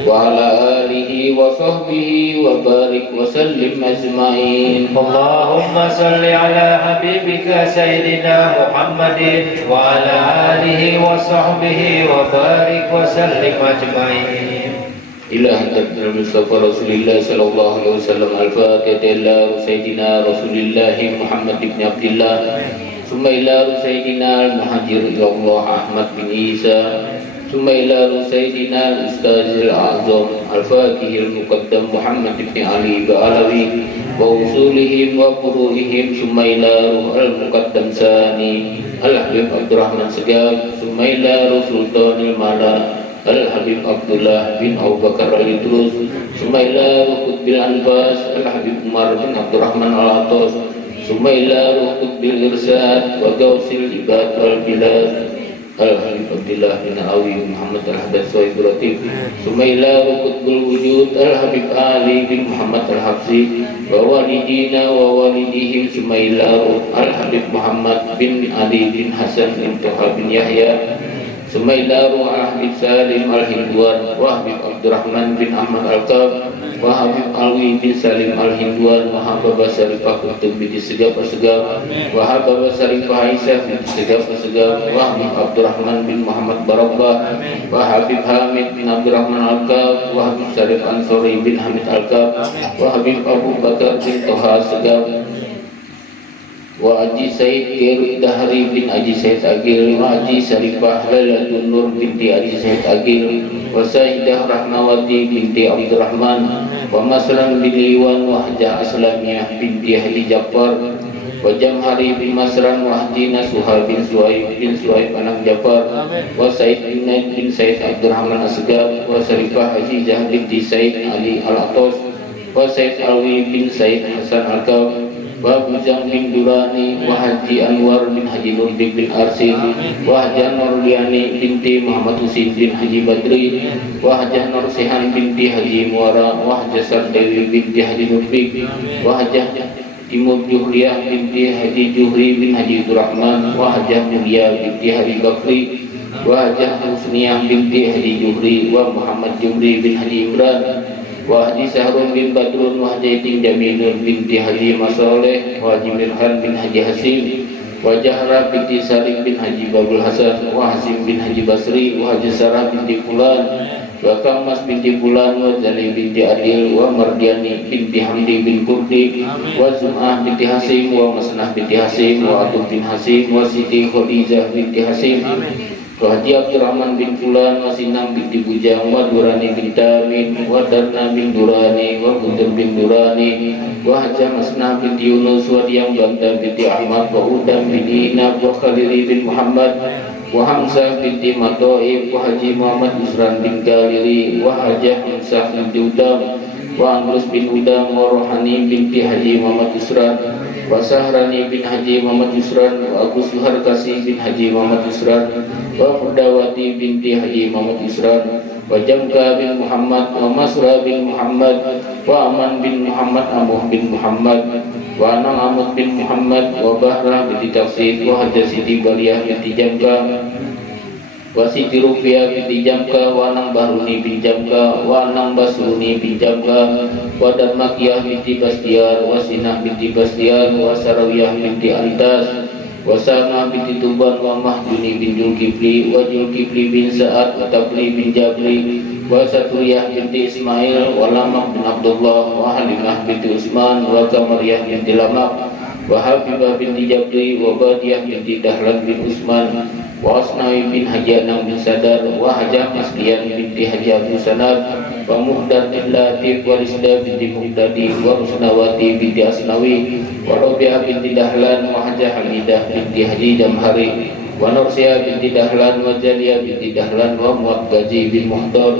wa ala alihi wa sahbihi wa barik wa sallim ajma'in. Allahumma salli ala habibika Sayyidina Muhammadin wa ala alihi wa sahbihi wa barik wa sallim ajma'in. إلى حضرة المصطفى رسول الله صلى الله عليه وسلم. الفاتحة إلى سيدنا رسول الله محمد بن عبد الله ثم إلى سيدنا المهاجر إلى الله أحمد بن عيسى ثم إلى سيدنا الأستاذ الأعظم الفاتح المقدم محمد بن علي بألوي وأصولهم وفروعهم ثم إلى المقدم ثاني الحبيب عبد الرحمن سجاب ثم إلى سلطان الملا Al-Habib Abdullah bin Abu Bakar Al-Idrus Sumaila Ruhud bil Anfas Al-Habib Umar bin Abdurrahman Al-Atos Sumaila Ruhud bil Irsad Wa Gausil Ibad Al-Bilad Al-Habib Abdullah bin Awi Muhammad Al-Hadad Sohib Ratif Sumaila Ruhud bil Wujud Al-Habib Ali bin Muhammad Al-Habsi Wa walidina wa walidihim Sumaila Al-Habib Muhammad bin Ali bin Hasan bin Toha bin Yahya Sumailaru Habib Salim Al-Hindwan wa Habib Abdurrahman bin Ahmad Al-Qab wa Habib Alwi bin Salim Al-Hindwan wa Habib Syarifah Kutub bin Segaf Segaf wa Habib Syarifah Aisyah bin Segaf Segaf wa Habib Abdurrahman bin Muhammad Barabah wa Habib Hamid bin Abdurrahman Al-Qab wa Habib Syarif Ansori bin Hamid Al-Qab wa Habib Abu Bakar bin Toha Segaf wa Haji Said Kir Dahri bin Haji Said Agil wa Haji Syarifah Lailatul Nur binti Haji Said Agil wa Sayyidah Rahmawati binti Abdurrahman wa Maslan bin Liwan wa Hajah Aslamiyah binti Haji Jafar wa Jamhari bin Masran wa Haji Nasuha bin Suhaib anak Jafar wa Said bin Naid bin Said Abdurrahman Asgab wa Syarifah Haji Jah binti Said Ali Al-Atos wa Said Alwi bin Said Hasan Al-Qab wa Bujang bin Durani wa Haji Anwar bin Haji Nurdik bin Arsid wa Hajah Nurliani binti Muhammad Husin bin Haji Badri wa Hajah Nursihan binti Haji Muara wa Hajah Sardewi binti Haji Nurbik wa Hajah Timur Juhriyah binti Haji Juhri bin Haji Durrahman wa Hajah Mulia binti Haji Bakri wa Hajah Husniyah binti Haji Juhri wa Muhammad Juhri bin Haji Imran wa Haji Sahrun bin Badrun wa Haji Tin Jamilun binti Haji Masoleh wa Haji Mirhan bin Haji Hasim wa Jahra binti Salim bin Haji Babul Hasan wa Hasim bin Haji Basri wa Haji Sarah binti Fulan wa Kamas binti Fulan wa Zali binti Adil wa Mardiani binti Hamdi bin Kurdi wa Zum'ah binti Hasim wa Masnah binti Hasim wa Atum bin Hasim wa Siti Khadijah binti Hasim wa Haji Abdurrahman bin Fulan wa Sinam binti Bujang wa Durani bin Tamin wa Darna bin Durani wa Guntur bin Durani wa Haji Masnah binti Yunus wa Diyang Banta binti Ahmad wa Udam bin Inab wa Khalili bin Muhammad wa Hamzah binti Matoib wa Haji Muhammad Usran bin Galili wa Haji Hamzah binti Udam wa Anglus bin Udam wa Rohani binti Haji Muhammad Usran wa Sahrani bin Haji Muhammad Usran wa Abu Suhar Kasih bin Haji Muhammad Usran wa Furdawati binti Haji Muhammad Usran wa Jamka bin Muhammad wa Masra bin Muhammad wa Aman bin Muhammad Amuh bin Muhammad wa Anang Ahmad bin Muhammad wa Bahrah binti Tafsir wa Hajjah Siti Baliyah binti Jamka wa Siti Rufiah binti Jamka wa Anang Bahruni bin Jamka wa Anang Basruni bin Jamka wa Darmakiyah binti Bastiar wa Sinah binti Bastiar wa Sarawiyah binti Antas wa Sama binti Tuban wa Mahjuni bin Julkifli wa Julkifli bin Sa'ad wa Tafli bin Jabri wa Saturiyah binti Ismail wa Lamak bin Abdullah wa Halimah binti Usman wa Kamariyah binti Lamak wa Habibah binti Jabri wa Badiyah binti Dahlan bin Usman wa Asnawi bin Haji Anang bin Sadar wa Hajah Maslian binti Haji Abdul Sanad wa Muhdad bin Latif wa Rizda binti Muhdadi wa Rusnawati binti Asnawi wa Robiah binti Dahlan wa Hajah Hamidah binti Haji Jamhari wa Nursiah binti Dahlan wa Jaliyah binti Dahlan wa Muad Gaji bin Muhdar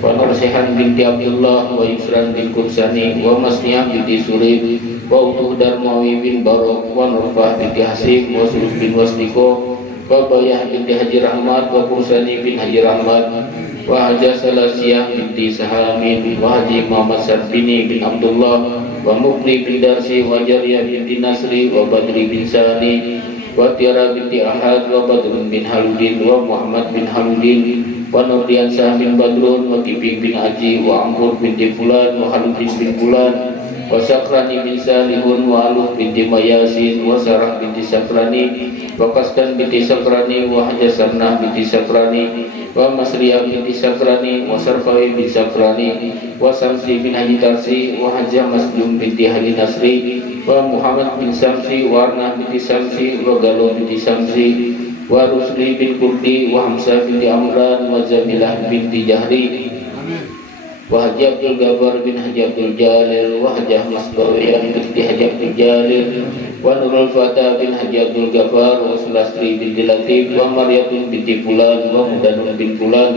wa Nursihan binti Abdullah wa Yusran bin Kursani wa Masniyah binti Surib wa Utuh Darmawi bin Barok wa Nurfah binti Hasim wa Suruf bin Wasniko wa Bayah binti Haji Rahmat wa Kursani bin Haji Rahmat wa Hajah Salasiyah binti Sahamin wa Haji Muhammad Sarbini bin Abdullah wa Mukli bin Darsi wa Jariyah binti Nasri wa Badri bin Sali wa Tiara binti Ahad wa Badrun bin Haludin wa Muhammad bin Haludin wa Nurdian Sah bin Badrun wa Kiping bin Haji wa Amkur binti Fulan wa Haludin bin Fulan wa Sakrani bin Salihun wa Aluh binti Mayasin wa Sarah binti Sakrani wa Kasdan binti Sakrani wa Hajah Sarnah binti Sakrani wa Masriyah binti Sakrani wa Sarfawi bin Sakrani wa Samsi bin Haji Tarsi wa Hajah Masjum binti Haji Nasri wa Muhammad bin Samsi wa Arnah binti Samsi wa Galo binti Samsi wa Rusli bin Kurdi wa Hamzah binti Amran wa Zamilah binti Jahri wa Haji Abdul Gabar bin Haji Abdul Jalil wa Hajah Masbawiyah binti Haji Abdul Jalil wa Nurul Fatah bin Haji Abdul Ghaffar wa Sulasri binti Latif wa Maryatun binti Fulan wa Mudanun bin Fulan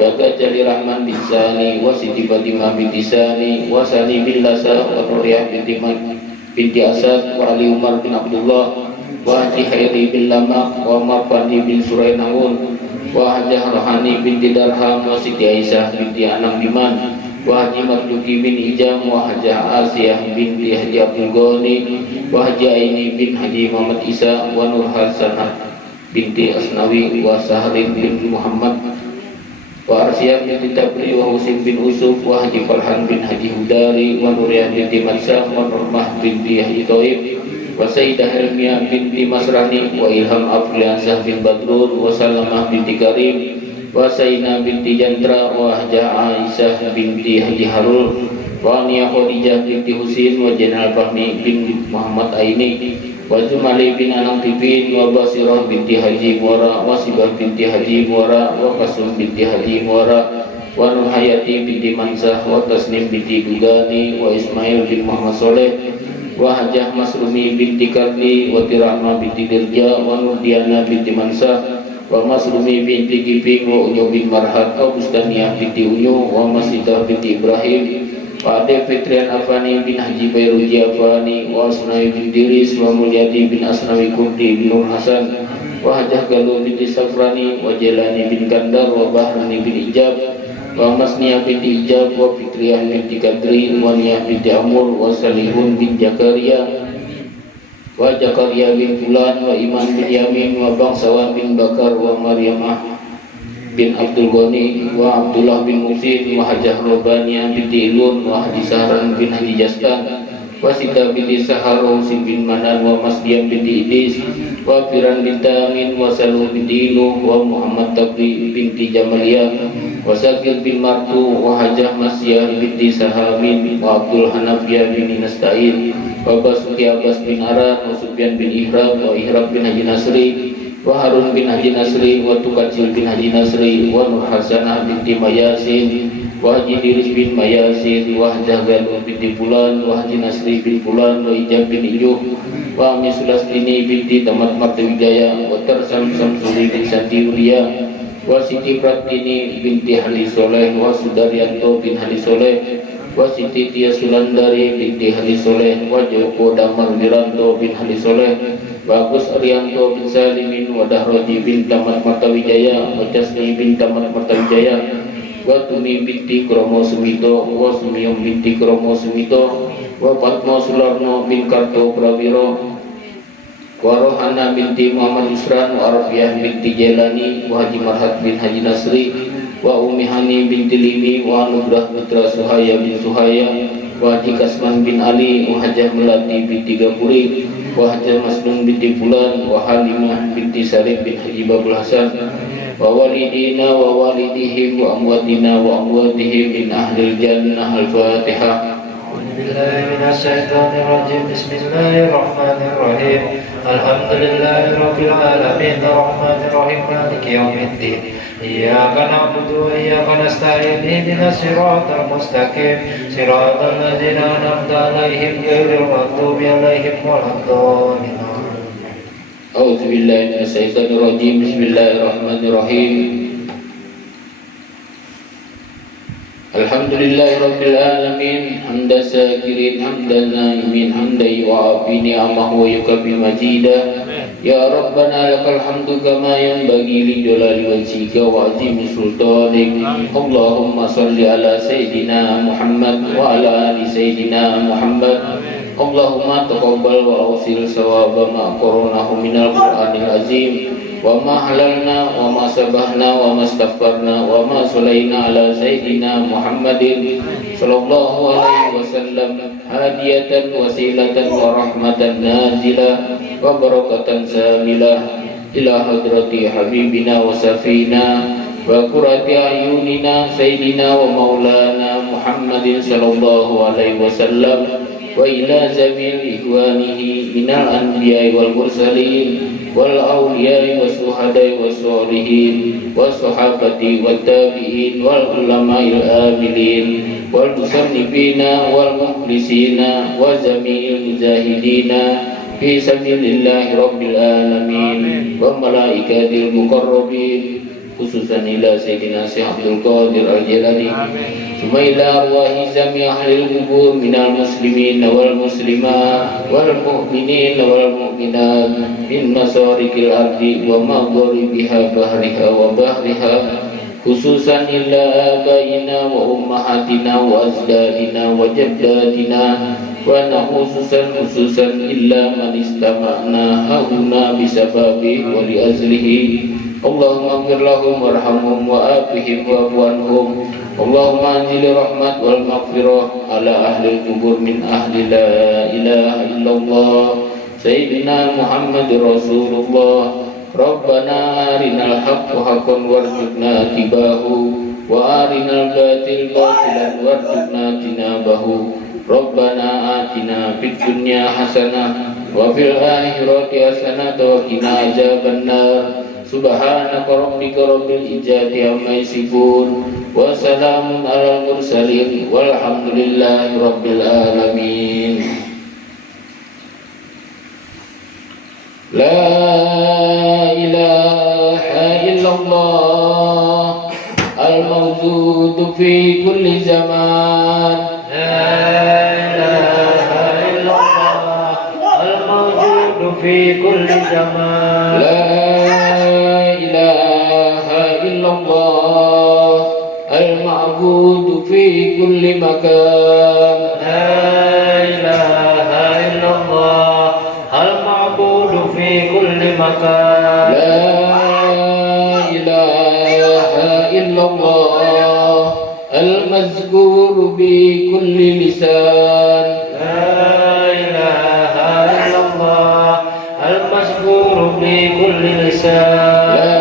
wa Gajali Rahman bin Sani wa Siti Fatimah binti Sani wa Sani bin Lasa wa Nuriyah binti Asad wa Ali Umar bin Abdullah wa Haji Khairi bin Lamak wa Marfani bin Surainaun wa Hajah Rohani binti Darham wa Siti Aisyah binti Anang Biman wa Haji Marduki bin Ijam wa Hajah Asiyah binti Haji Abdul Ghani wa Haji Aini bin Haji Muhammad Isa wa Nur Hasanah binti Asnawi wa Sahrin bin Muhammad wa Arsiyah binti Tabri wa Husin bin Usuf wa Haji Farhan bin Haji Hudari wa Nuriyah binti Mansah wa Nurmah binti Haji Toib wa Sayyidah Helmiyah binti Masrani wa Ilham Afriansah bin Badrun wa Salamah binti Karim wa Sayyina binti Jantra wa Hajah Aisyah binti Haji Harul wa Nia Khadijah binti Husin wa Jenal Fahmi bin Muhammad Aini wa Jumali bin Anang Pipin wa Basirah binti Haji Muara wa Sibah binti Haji Muara wa Kasum binti Haji Muara wa Nuhayati binti Mansah wa Tasnim binti Dugani wa Ismail bin Muhammad Soleh wa Hajah Masrumi binti Karni wa Tirahma binti Dirja wa Nurdiana binti Mansah wa Masrumi binti Kiping wa Unyu bin Marhat wa Bustaniyah binti Unyu wa Masidah binti Ibrahim wa Ade Fitrian Afani bin Haji Bayruji Afani wa Asnawi bin Diris wa Mulyadi bin Asnawi Kurdi bin Nur Hasan wa Hajah Galuh binti Safrani wa Jelani bin Kandar wa Bahrani bin Ijab wa Masniyah binti Ijab wa Fitriyah binti Kadri wa Niyah binti Amur wa Salihun bin Jakaria wa Jakaria bin Fulan wa Iman bin Yamin wa Bangsawan bin Bakar wa Maryamah bin Abdul Ghani wa Abdullah bin Musin wa Hajah Robaniyah binti Ilun wa Haji Sahran bin Haji Jastan wa Sita binti Sahar wa Husin bin Manan wa Masdiam binti Idis wa Firan binti Amin wa Saluh binti Inuh wa Muhammad Tabri binti Jamaliyah wa Sakir bin Martu wa Hajah Masyah binti Sahamin wa Abdul Hanafiyah bin Nasta'in wa Basuki Abbas bin Aran wa Sufyan bin Ihrab wa Ihrab bin Haji Nasri wa Harun bin Haji Nasri wa Tukacil bin Haji Nasri wa Nur Hasanah binti Mayasin wa Haji Diris bin Mayasin wa Hajah Galuh binti Fulan wa Haji Nasri bin Fulan wa Ijab bin Iyuh wa Ami Sulastini binti Tamat Martawijaya wa Tarsam Samsuri bin Sandiuria wa Siti Pratini binti Hali Soleh wa Sudaryanto bin Hali Soleh wa Siti Tia Sulandari binti Hali Soleh wa Joko Damar Wiranto bin Hali Soleh wa Agus Arianto bin Salimin wa Dahroji bin Tamat Martawijaya wa Jasni bin Tamat Martawijaya wa Tumi binti Kromo Sumito wa Sumiyong binti Kromo Sumito wa Fatma Sularno bin Karto Prawiro wa Rohana binti Muhammad Yusran wa Arfiyah binti Jelani wa Haji Marhat bin Haji Nasri wa Umi Hani binti Limi wa Anugrah Putra Suhaya bin Suhaya wa Haji Kasman bin Ali wa Hajah Melati binti Gapuri wa Hajah Masnun binti Fulan wa Halimah binti Sarif bin Haji Babul Hasan wa walidina wa walidihim wa amwatina wa amwatihim min ahlil jannah. Al-Fatihah. بالله من الشيطان الرجيم بسم الله الرحمن الرحيم الحمد لله رب العالمين الرحمن الرحيم مالك يوم الدين إياك نعبد وإياك نستعين اهدنا الصراط المستقيم صراط الذين أنعمت عليهم غير المغضوب عليهم ولا الضالين. أعوذ بالله من الشيطان الرجيم بسم الله الرحمن الرحيم Alhamdulillahi Rabbil Alamin Hamda syakirin hamdan naimin Hamda yu'afi ni'amahu wa yukafi majidah. Ya Rabbana lakal hamdu kama yanbaghi li jalali wajhika wa azimi sultanik. Allahumma salli ala Sayyidina Muhammad wa ala ali Sayyidina Muhammad. Allahumma taqabbal wa awsil sawaba ma qaranahu minal Qur'anil azim wa ma halalna wa ma sabahna wa ma astaghfarna wa ma sulaina ala Sayyidina Muhammadin sallallahu alaihi wasallam hadiyatan wasilatan wa rahmatan nazilah wa barakatan samilah ila hadrati habibina wa safina wa qurrati ayunina Sayyidina wa maulana Muhammadin sallallahu alaihi wasallam wa ila zamil ikhwanihi minal anbiya'i wal mursalin wal awliya'i was suhada'i was solihin was sahabati wat tabi'in wal ulama'il amilin wal musannifina wal mukhlisina wa jami'il mujahidina fi sabilillahi rabbil alamin wa malaikatil muqarrabin khususan ila Sayyidina Syekh Abdul Qadir Al-Jilani summa ila arwahi jami' ahlil qubur minal muslimin wal muslimat wal mu'minin wal mu'minat min masarikil ardi wa magharibiha bahriha wa bahriha khususan ila abaina wa ummahatina wa azdadina wa jaddatina wa khususan illa man istama'na hauna bisababi wa li azlihi. Allahumma ighfir lahum warhamhum wa afihim wa afu anhum. Allahumma anzil rahmat wal maghfirah ala ahli kubur min ahli la ilaha illallah Sayyidina Muhammad Rasulullah. Rabbana arinal haqqa haqqan warzuqna tibahu wa arinal batil batilan warzuqna tinabahu. Rabbana atina fid dunya hasanah wa fil akhirati hasanah wa qina adzabannar. Subhanaka rabbika rabbil izzati amma yasifun wa salamun alal mursalin walhamdulillahi rabbil alamin. La ilaha illallah al-mawjud fi kulli zaman. La ilaha illallah al-mawjud fi kulli zaman. La al-ma'bud fi kulli makan. La ilaha illallah al-ma'bud fi kulli makan. La ilaha illallah al-mazkur bi kulli lisan. La ilaha illallah al-mazkur bi kulli lisan.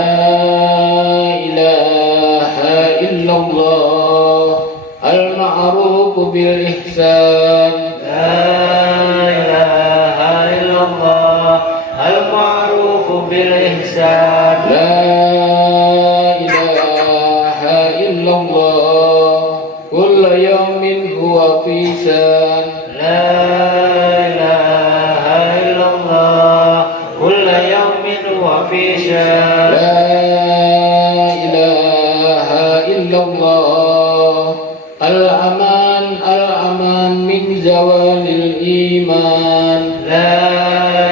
Al-ma'ruf bil ihsan. La ilaha illallah al-ma'ruf bil ihsan. La ilaha illallah kullu yawmin huwa fi shan. La ilaha illallah kullu yawmin huwa fi shan. La ilaha illallah al-aman min zawalil iman. La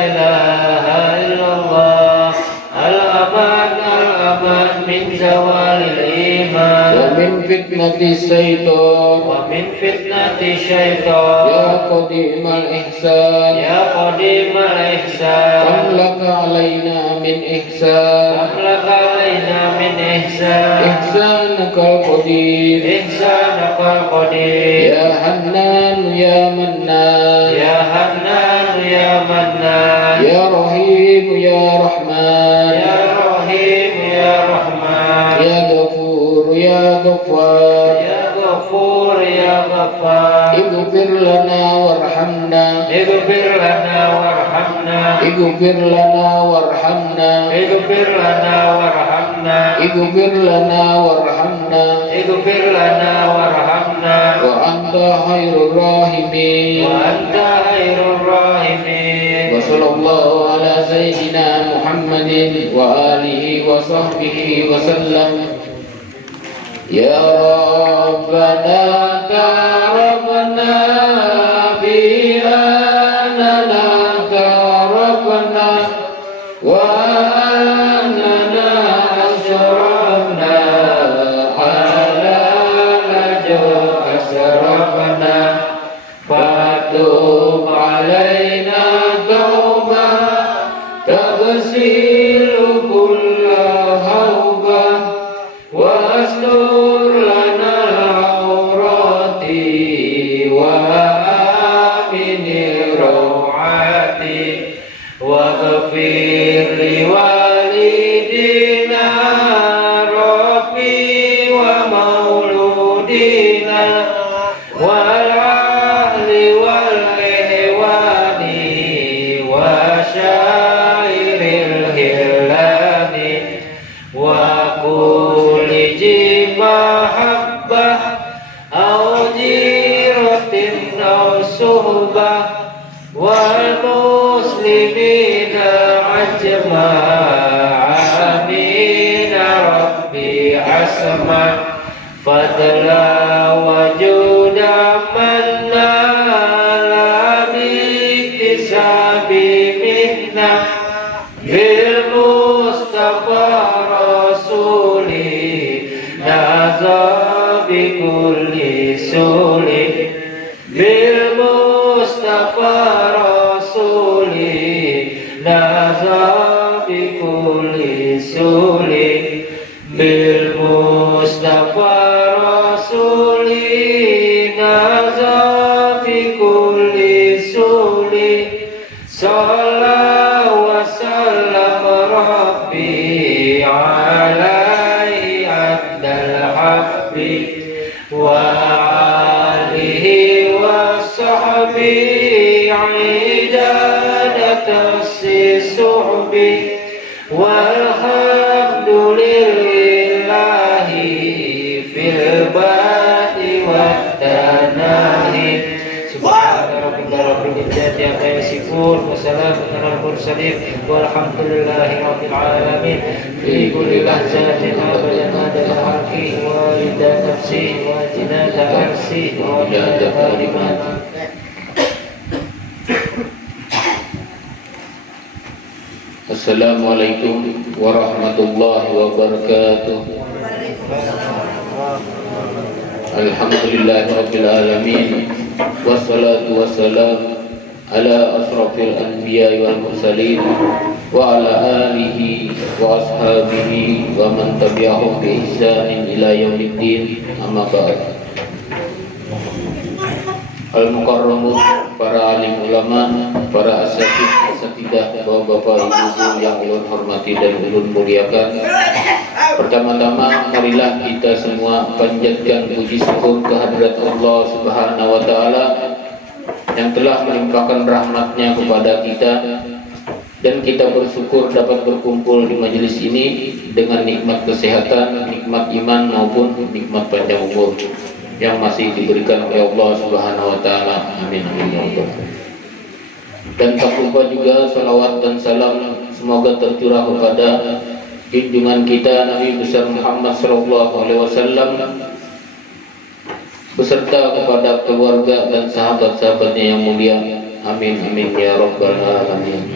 ilaha illallah al-aman min zawalil iman. Wa min فتنة الشيطان ومن فتنة الشيطان يا قديم الإحسان يا قديم الإحسان كم لك علينا من إحسان كم لك علينا من إحسان إحسانك القدير إحسانك القدير يا حنان يا منان يا حنان يا منان يا رحيم يا رحمن يا رحيم يا رحمن يا غفور يا غفار يا غفور يا غفار اغفر لنا وارحمنا اغفر لنا وارحمنا اغفر لنا وارحمنا اغفر لنا وارحمنا اغفر لنا وارحمنا اغفر لنا وارحمنا وأنت خير الراحمين وأنت خير الراحمين وصلى الله على سيدنا محمد وآله وصحبه وسلم يا ربنا تعرفنا بأننا تعرفنا وأننا أشرفنا على لجوء أشرفنا فتوب علينا توبة تغسل كل هوبة واستر لنا العورات وآمن الروعات واغفر لوالدينا ربي ومولودينا والأهل والإخوان وشائر الهلال وكل ذي محبة أو جيرة أو صحبة والمسلمين أجمعين ربي أسمع فضلا وجودا منا لا باكتساب منا بالمصطفى رسولي نازى بكل سولي بالمصطفى رسولي نازى بكل سولي بالمصطفى رسولي نازى بكل سولي صلى وسلم ربي عليه عبد الحق وآله وصحبه عدادة السحب والحمد لله في البدء والتناهي سبحان ربك رب العزة عما يصفون وسلام على المرسلين والحمد لله رب العالمين في كل لحظة أبدا عدد حرفي وعند نفسي وزنة عرسي وعدد كلماتي. Assalamualaikum warahmatullahi wabarakatuh. Alhamdulillahirabbil alamin wassalatu wassalamu ala asrafil anbiya'i wal mursalin wa ala alihi wa ashabihi wa man tabi'ahum bi ihsanin ila yaumiddin, amma ba'd. Al-mukarramun, para alim ulama, para asatidah, bapak-bapak, ibu-ibu yang ulun hormati dan ulun muliakan. Pertama-tama marilah kita semua panjatkan puji syukur kehadirat Allah Subhanahu wa taala yang telah melimpahkan rahmatnya kepada kita, dan kita bersyukur dapat berkumpul di majelis ini dengan nikmat kesehatan, nikmat iman maupun nikmat panjang umur yang masih diberikan oleh Allah Subhanahu wa taala. Amin amin ya Allah. Dan tak lupa juga salawat dan salam semoga tercurah kepada junjungan kita Nabi besar Muhammad sallallahu alaihi wasallam beserta kepada keluarga dan sahabat-sahabatnya yang mulia. Amin amin ya rabbal alamin.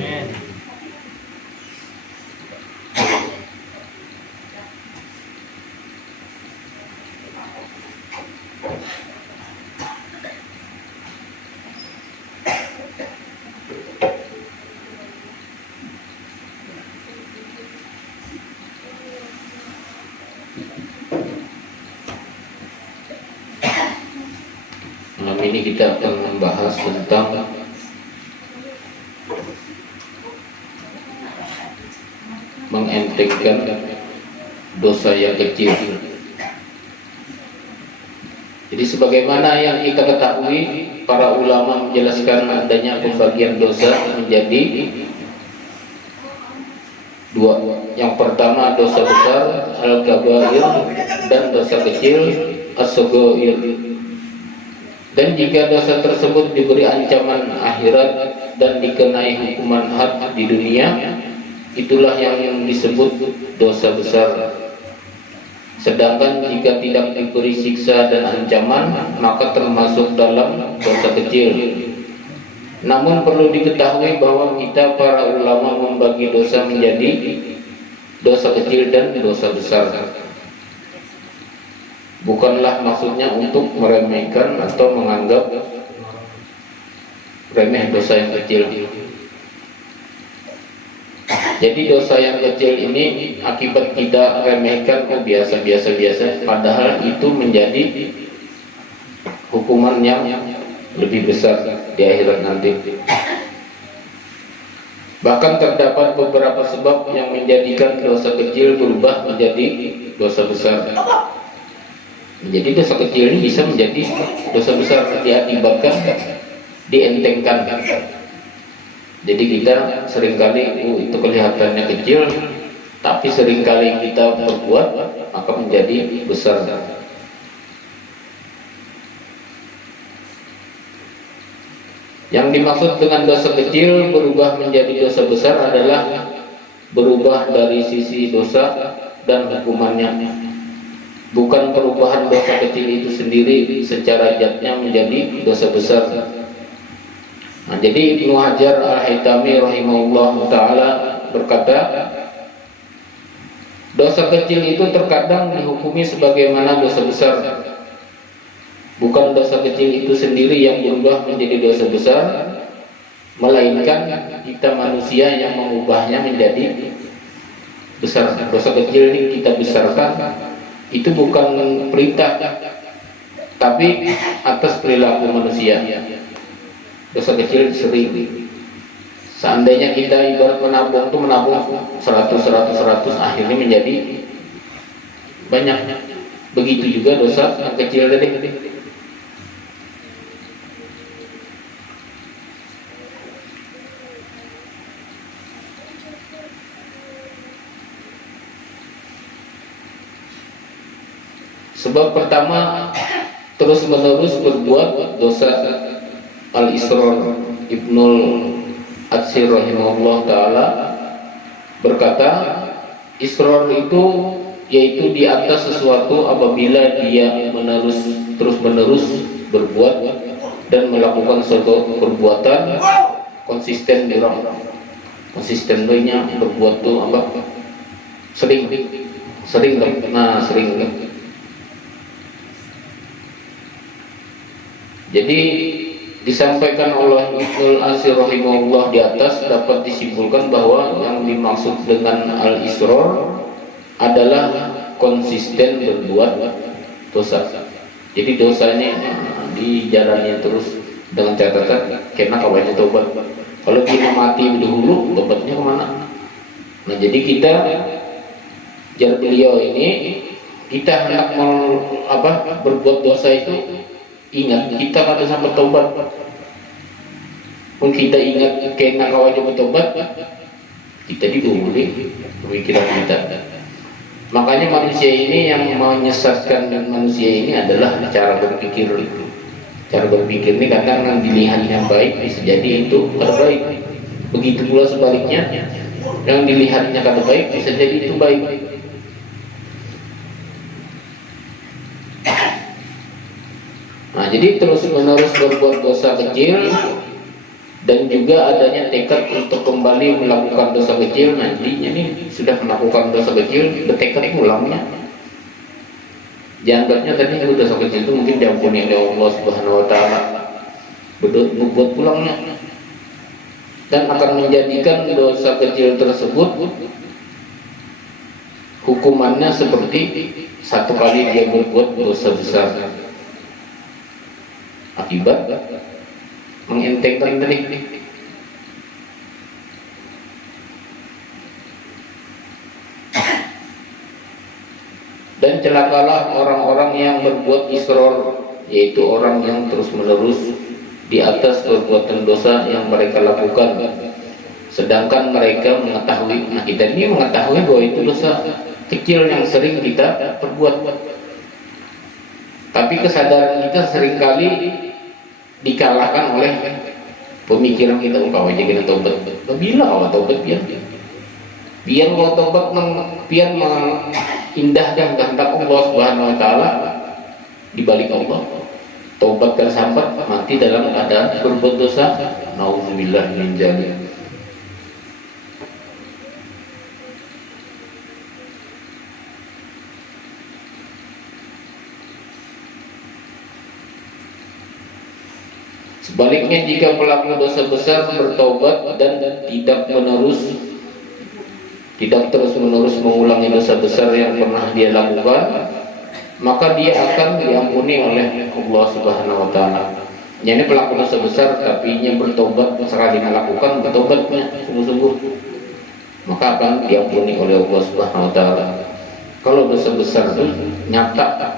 ini kita akan membahas tentang mengentengkan dosa yang kecil. Jadi sebagaimana yang kita ketahui, para ulama menjelaskan adanya pembagian dosa menjadi dua. Yang pertama dosa besar al-kabair dan dosa kecil as-saghair. Dan jika dosa tersebut diberi ancaman akhirat dan dikenai hukuman had di dunia, itulah yang disebut dosa besar. Sedangkan jika tidak diberi siksa dan ancaman, maka termasuk dalam dosa kecil. Namun perlu diketahui bahwa kita para ulama membagi dosa menjadi dosa kecil dan dosa besar. Bukanlah maksudnya untuk meremehkan atau menganggap remeh dosa yang kecil. Jadi dosa yang kecil ini akibat kita remehkan, biasa, padahal itu menjadi hukuman yang lebih besar di akhirat nanti. Bahkan terdapat beberapa sebab yang menjadikan dosa kecil berubah menjadi dosa besar. Jadi dosa kecil ini bisa menjadi dosa besar diakibatkan dientengkan. Jadi kita seringkali itu kelihatannya kecil, tapi seringkali kita berbuat maka menjadi besar. Yang dimaksud dengan dosa kecil berubah menjadi dosa besar adalah berubah dari sisi dosa dan hukumannya. Bukan perubahan dosa kecil itu sendiri secara zatnya menjadi dosa besar. Nah, jadi Ibnu Hajar Al-Haytami rahimahullah ta'ala berkata, dosa kecil itu terkadang dihukumi sebagaimana dosa besar. Bukan dosa kecil itu sendiri yang berubah menjadi dosa besar, melainkan kita manusia yang mengubahnya menjadi besar. Dosa kecil ini kita besarkan, itu bukan perintah, tapi atas perilaku manusia. Dosa kecil sering. Seandainya kita ibarat menabung itu menabung 100 akhirnya menjadi banyak. Begitu juga dosa yang kecil tadi. Sebab pertama, terus menerus berbuat dosa. Al-Israr Ibnul Atsir rahimahullah ta'ala berkata, israr itu yaitu di atas sesuatu apabila dia terus menerus berbuat dan melakukan suatu perbuatan konsisten konsistennya berbuat tuh apa? Sering. Jadi disampaikan oleh Ibnul Atsir rahimahullah di atas dapat disimpulkan bahwa yang dimaksud dengan al-israr adalah konsisten berbuat dosa. Jadi dosanya dijalani terus dengan catatan kena kawannya tobat. Kalau kita mati dahulu, tobatnya kemana? Nah, jadi kita jar beliau ini, kita hendak berbuat dosa itu, ingat kita kada sampai tobat. Pun kita ingat kena kawannya bertobat, kita dibuli pemikiran kita. Makanya manusia ini yang menyesatkan manusia ini adalah cara berpikir. Cara berpikir ini kadang dilihat yang baik bisa jadi itu kada baik. Begitu pula sebaliknya, yang dilihatnya kada baik bisa jadi itu baik. Nah, jadi terus menerus berbuat dosa kecil dan juga adanya tekad untuk kembali melakukan dosa kecil. Nantinya nih sudah melakukan dosa kecil, bertekad ulangnya. Dianggapnya tadi itu dosa kecil itu mungkin diampuni oleh Allah Subhanahu wa taala. Berbuat ulangnya dan akan menjadikan dosa kecil tersebut hukumannya seperti satu kali dia berbuat dosa besar. akibat mengentengkan tadi. Dan celakalah orang-orang yang berbuat israr, yaitu orang yang terus-menerus di atas perbuatan dosa yang mereka lakukan, sedangkan mereka mengetahui. Nah, kita ini mengetahui bahwa itu dosa kecil yang sering kita perbuat, tapi kesadaran kita seringkali dikalahkan oleh pemikiran kita. Umpama aja kita tobat, bila awal tobat biar Allah tobat biar mengindahkan kehendak Allah Subhanahu Wa Taala di balik Allah. Tobat tersambat mati dalam keadaan berbuat dosa. Nauzubillah min dzalik. Sebaliknya, jika pelaku dosa besar bertobat dan tidak terus-menerus mengulangi dosa besar yang pernah dia lakukan, maka dia akan diampuni oleh Allah Subhanahu Wa Taala. Ini pelaku dosa besar tapi nya bertobat, sekali melakukan bertobatnya sungguh-sungguh, maka akan diampuni oleh Allah Subhanahu Wa Taala. Kalau dosa besar itu nyata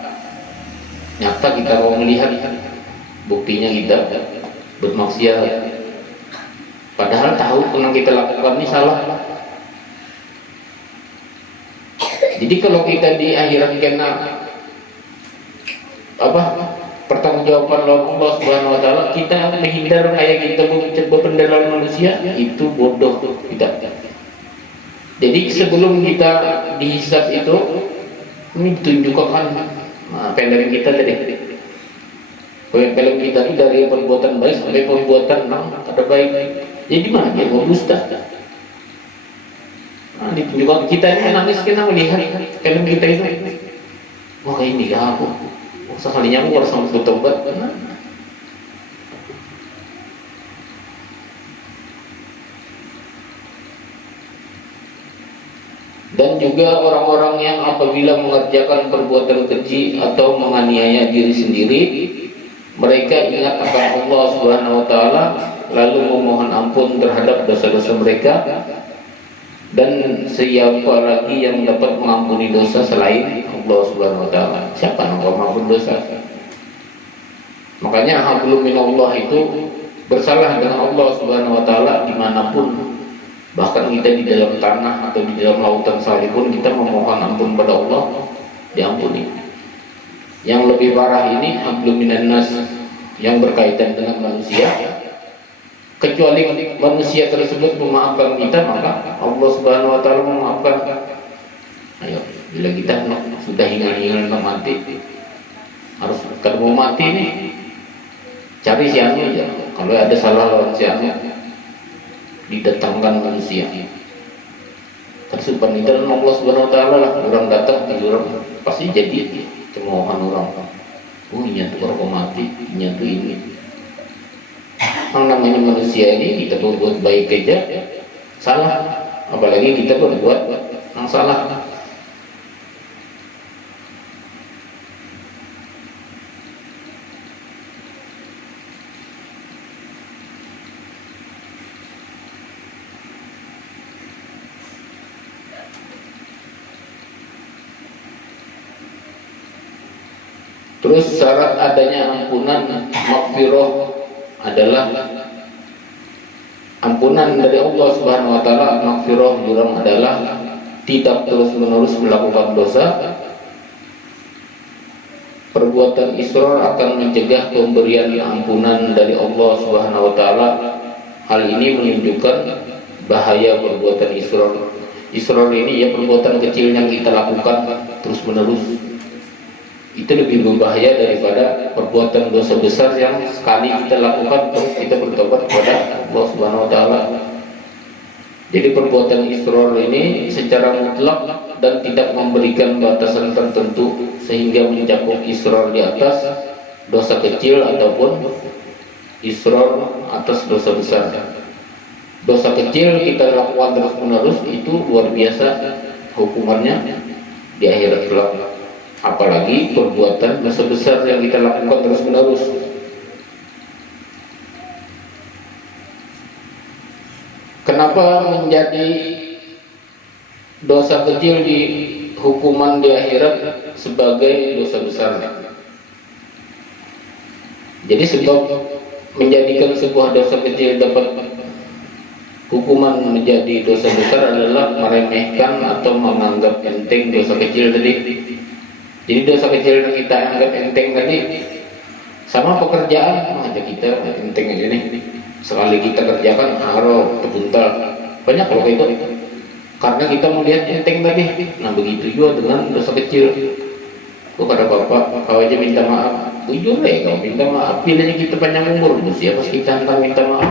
kita mau melihat buktinya kita bermaksiat, padahal tahu yang kita lakukan ini salah. Jadi kalau kita di akhirat kena pertanggungjawaban oleh Allah Subhanahu Wa Taala, kita menghindar kayak kita berpendaran manusia, itu bodoh kita. Jadi sebelum kita dihisab itu, ini ditunjukkan pendaran kita tadi. Film kita itu dari perbuatan baik sampai perbuatan ada baik. Jadi mana dia mau dusta? Ditunjukkan kita ini nangis kita melihat film kita itu. Wah, ini ya aku. Sekalinya aku harus sama bertobat. Dan juga orang-orang yang apabila mengerjakan perbuatan keji atau menganiaya diri sendiri, mereka ingat akan Allah Subhanahu Wa Taala, lalu memohon ampun terhadap dosa-dosa mereka. Dan siapa lagi yang dapat mengampuni dosa selain Allah Subhanahu Wa Taala? Siapa yang mengampuni dosa? Makanya hablum minallah itu bersalah dengan Allah Subhanahu Wa Taala dimanapun. Bahkan kita di dalam tanah atau di dalam lautan sekalipun kita memohon ampun pada Allah, diampuni. Yang lebih parah ini hablum minannas, yang berkaitan dengan manusia. Kecuali manusia tersebut memaafkan kita, maka Allah Subhanahu Wa Taala memaafkan. Ayo, bila kita sudah hingal-hingal mati, harus kalau mau mati nih cari si anu aja. Kalau ada salah lawan si anu, didatangkan manusia. Tersimpan di dalam Allah Subhanahu Wa Taala lah. Orang datang di orang pasti jadi cemoohan orang. Oh, nyatu orang mati, nyatu ini. Yang namanya manusia ini, kita berbuat baik aja salah, apalagi kita berbuat yang salah. Terus syarat adanya ampunan maghfirah adalah ampunan dari Allah Subhanahu Wa Taala. Maghfirah jurang adalah tidak terus-menerus melakukan dosa. Perbuatan israr akan mencegah pemberian ampunan dari Allah Subhanahu Wa Taala. Hal ini menunjukkan bahaya perbuatan israr. Israr ini ya perbuatan kecil yang kita lakukan terus-menerus. Itu lebih berbahaya daripada perbuatan dosa besar yang sekali kita lakukan terus kita bertobat kepada Allah Subhanahu Wa Taala. Jadi perbuatan israr ini secara mutlak dan tidak memberikan batasan tertentu sehingga mencakup israr di atas dosa kecil ataupun israr atas dosa besar. Dosa kecil kita lakukan terus-menerus itu luar biasa hukumannya di akhirat kelak. Apalagi perbuatan dosa besar yang kita lakukan terus-menerus. Kenapa menjadi dosa kecil di hukuman di akhirat sebagai dosa besar? Jadi sebab menjadikan sebuah dosa kecil dapat hukuman menjadi dosa besar adalah meremehkan atau menganggap enteng dosa kecil tadi. Jadi dosa kecil yang kita anggap enteng tadi sama pekerjaan aja kita enteng aja nih. Sekali kita kerjakan haro terpuntal banyak kalau itu karena kita melihat enteng tadi. Nah begitu juga dengan dosa kecil. Kok kata bapak kau aja minta maaf, jujur deh kau minta maaf, bilanya kita panjang umur, siapa pas kita akan minta maaf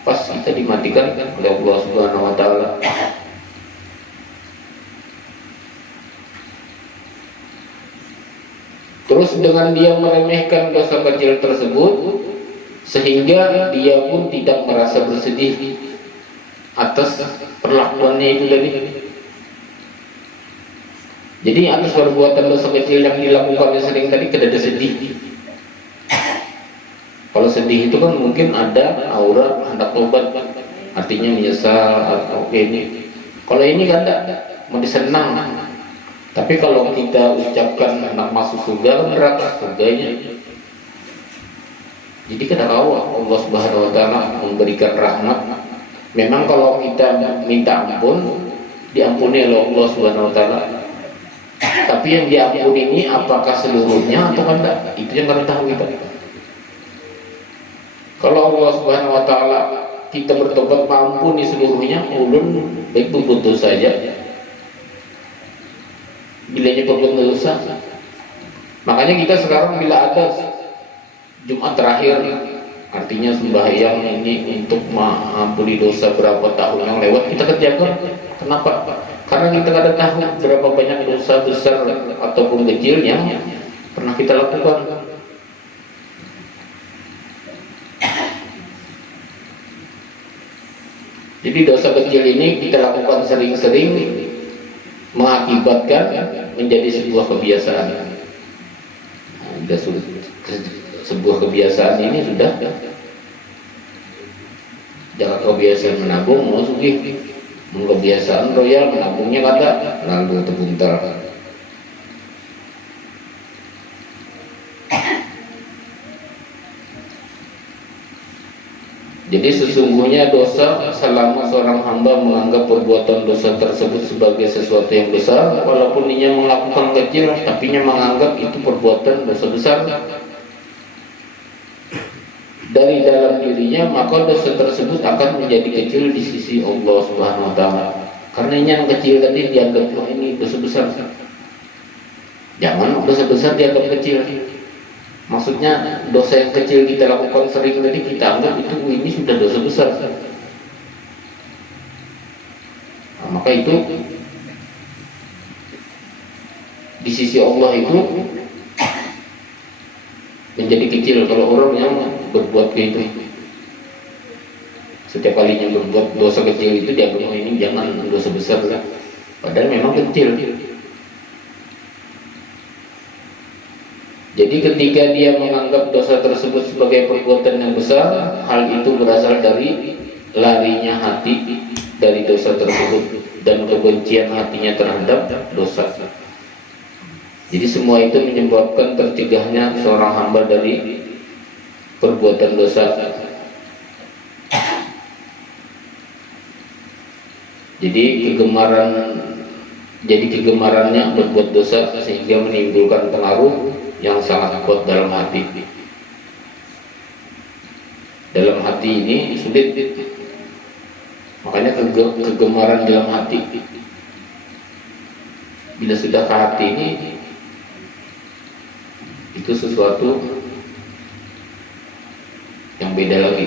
pas kita dimatikan oleh Allah Subhanahu Wa Taala. Terus dengan dia meremehkan dosa kecil tersebut, sehingga dia pun tidak merasa bersedih atas perlakuannya itu tadi. Jadi atas perbuatan dosa kecil yang dilakukan sering tadi tidak ada sedih. Kalau sedih itu kan mungkin ada aura hendak tobat, artinya menyesal atau ini. Kalau ini kan tidak, mau disenang. Tapi kalau kita ucapkan anak masuk surga, neraka surganya. Jadi kita tahu Allah Subhanahu Wa Taala memberikan rahmat. Memang kalau kita minta ampun, diampuni oleh Allah Subhanahu Wa Taala. Tapi yang diampuni ini apakah seluruhnya atau tidak? Itu yang kita tahu kita. Kalau Allah Subhanahu Wa Taala kita bertobat mengampuni seluruhnya, ulun baik berbuat dosa saja. Bilanya berbuat dosa. Makanya kita sekarang bila ada Jumat terakhir, artinya sembahyang ini untuk mengampuni dosa berapa tahun yang lewat kita kerjakan. Kenapa? Karena kita tidak tahu berapa banyak dosa besar ataupun kecil yang pernah kita lakukan. Jadi dosa kecil ini kita lakukan sering-sering mengakibatkan menjadi sebuah kebiasaan. Nah, sebuah kebiasaan ini sudah jangan kebiasaan menabung mau sugih, kebiasaan royal menabungnya kata lalu terbuntal. Jadi sesungguhnya dosa selama seorang hamba menganggap perbuatan dosa tersebut sebagai sesuatu yang besar, walaupun dia melakukan kecil, tapi dia menganggap itu perbuatan dosa besar dari dalam dirinya, maka dosa tersebut akan menjadi kecil di sisi Allah Subhanahu Wa Taala. Karena yang kecil tadi dianggap oh, ini dosa besar. Jangan dosa besar dianggap kecil. Maksudnya dosa yang kecil kita lakukan sering tadi kita anggap itu ini sudah dosa besar. Nah, maka itu di sisi Allah itu menjadi kecil kalau orang yang berbuat begitu. Setiap kalinya berbuat dosa kecil itu dianggap ini jangan dosa besar lah. Padahal memang kecil. Jadi ketika dia menganggap dosa tersebut sebagai perbuatan yang besar, hal itu berasal dari larinya hati dari dosa tersebut dan kebencian hatinya terhadap dosa. Jadi semua itu menyebabkan tercegahnya seorang hamba dari perbuatan dosa. Jadi kegemarannya berbuat dosa sehingga menimbulkan pengaruh yang sangat kuat dalam hati. Dalam hati ini sulit, makanya kegemaran dalam hati. Bila sudah ke hati ini, itu sesuatu yang beda lagi.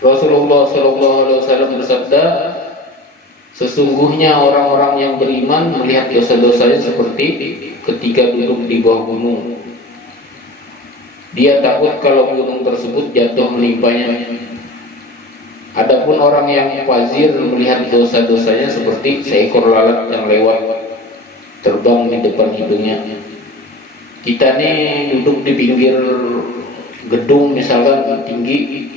Rasulullah SAW bersabda, sesungguhnya orang-orang yang beriman melihat dosa-dosanya seperti ketika duduk di bawah gunung. Dia takut kalau gunung tersebut jatuh menimpanya. Adapun orang yang fazir melihat dosa-dosanya seperti seekor lalat yang lewat terbang di depan hidungnya. Kita nih duduk di pinggir gedung misalkan tinggi,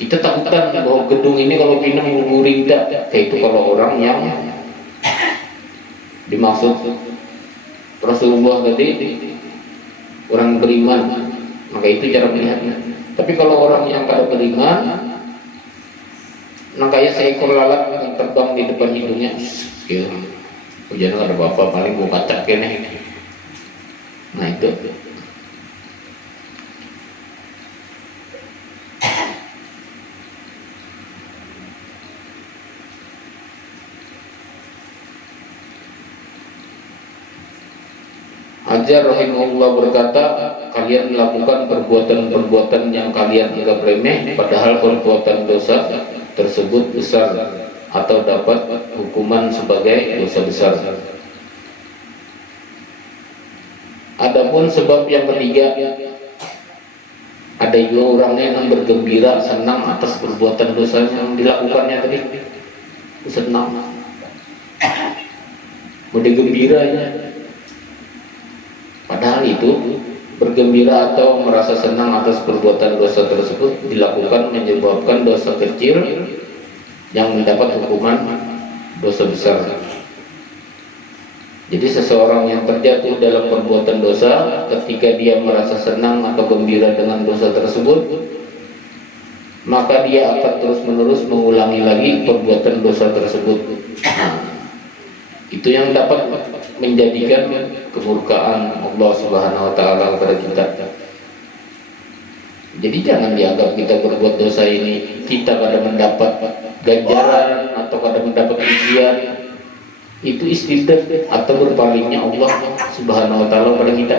kita takutan bahwa gedung ini kalau pindah mengguri tidak. Itu kalau orang yang dimaksud Rasulullah tadi, orang beriman, maka itu cara melihatnya. Tapi kalau orang yang tidak beriman, nah kayak seekor lalat yang terbang di depan hidungnya, hujan nggak ada apa-apa, paling gua kacak kene. Nah itu. Hajar rahimahullah berkata, kalian melakukan perbuatan-perbuatan yang kalian anggap remeh, padahal perbuatan dosa tersebut besar atau dapat hukuman sebagai dosa besar. Adapun sebab yang ketiga, ada juga orangnya yang bergembira, senang atas perbuatan dosa yang dilakukannya tadi, senang, mudah gembiranya. Padahal itu bergembira atau merasa senang atas perbuatan dosa tersebut dilakukan menyebabkan dosa kecil yang mendapat hukuman dosa besar. Jadi seseorang yang terjatuh dalam perbuatan dosa, ketika dia merasa senang atau gembira dengan dosa tersebut, maka dia akan terus-menerus mengulangi lagi perbuatan dosa tersebut. Nah, itu yang dapat menjadikan kemurkaan Allah Subhanahu wa taala kepada kita. Jadi jangan dianggap kita berbuat dosa ini kita kadang mendapat ganjaran atau kadang mendapat ujian. Itu istidraj atau berpalingnya Allah Subhanahu wa taala kepada kita.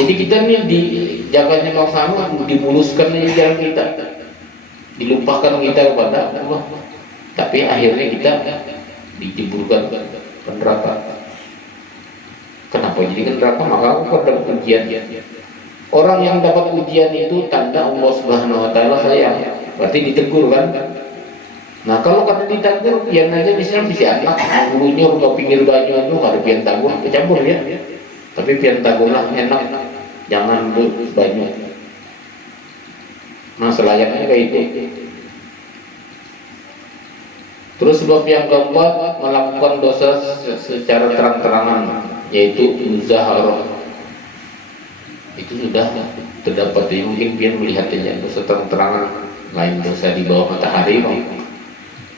Jadi kita ini di jakanya sama dimuluskan jalan kita, dilupakan kita kepada Allah. Tapi akhirnya kita dijeburkan ke neraka. Kenapa jadi ke neraka? Maka aku dapat ujian. Orang yang dapat ujian itu tanda Allah Subhanahu wa taala sayang. Berarti ditegur kan? Nah kalau kata ditegur, pian aja misalnya bisa anak ngulunyur ke pinggir banyu itu ada pian tagur, kecampur ya. Tapi pian tagur lah enak, jangan banyu. Nah selayaknya kayak itu. Terus sebab yang keempat, melakukan dosa secara terang-terangan, yaitu muzaharah. Itu sudah terdapat, ya, mungkin pian melihatnya dosa terang-terangan, lain dosa di bawah matahari,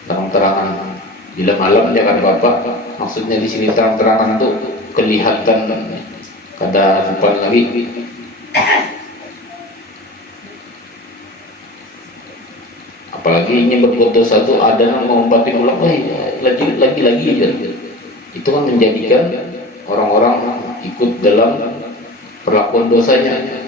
terang-terangan. Bila malam jangan apa-apa. Maksudnya di sini terang-terangan itu kelihatan kada depan lagi. Apalagi ini berbuat dosa itu ada yang mengompati ulang, lagi ya. Itu kan menjadikan orang-orang ikut dalam perlakuan dosanya.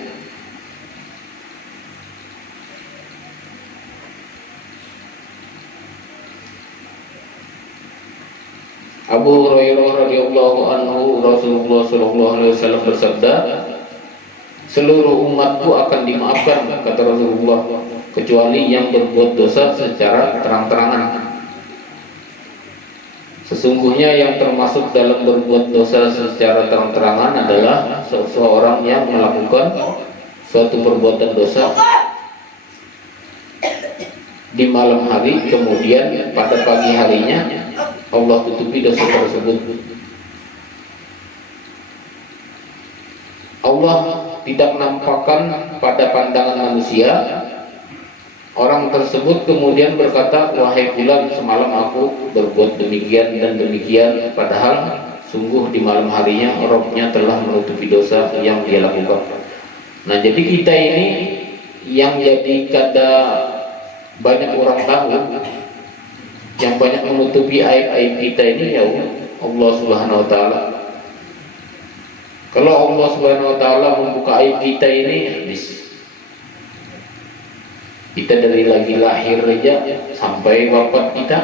Abu Hurairah radhiyallahu anhu, Rasulullah sallallahu alaihi wasallam bersabda, seluruh umatku akan dimaafkan, kata Rasulullah, kecuali yang berbuat dosa secara terang-terangan. Sesungguhnya yang termasuk dalam berbuat dosa secara terang-terangan adalah seseorang yang melakukan suatu perbuatan dosa di malam hari, kemudian pada pagi harinya Allah tutupi dosa tersebut. Allah tidak menampakkan pada pandangan manusia. Orang tersebut kemudian berkata, wahai fulan, semalam aku berbuat demikian dan demikian, padahal sungguh di malam harinya Rabb-nya telah menutupi dosa yang dia lakukan. Nah jadi kita ini yang jadi kada banyak orang tahu, yang banyak menutupi aib-aib kita ini ya Allah Subhanahu wa taala. Kalau Allah Subhanahu wa taala membuka aib kita ini, habis. Kita dari lagi lahir aja sampai wafat kita.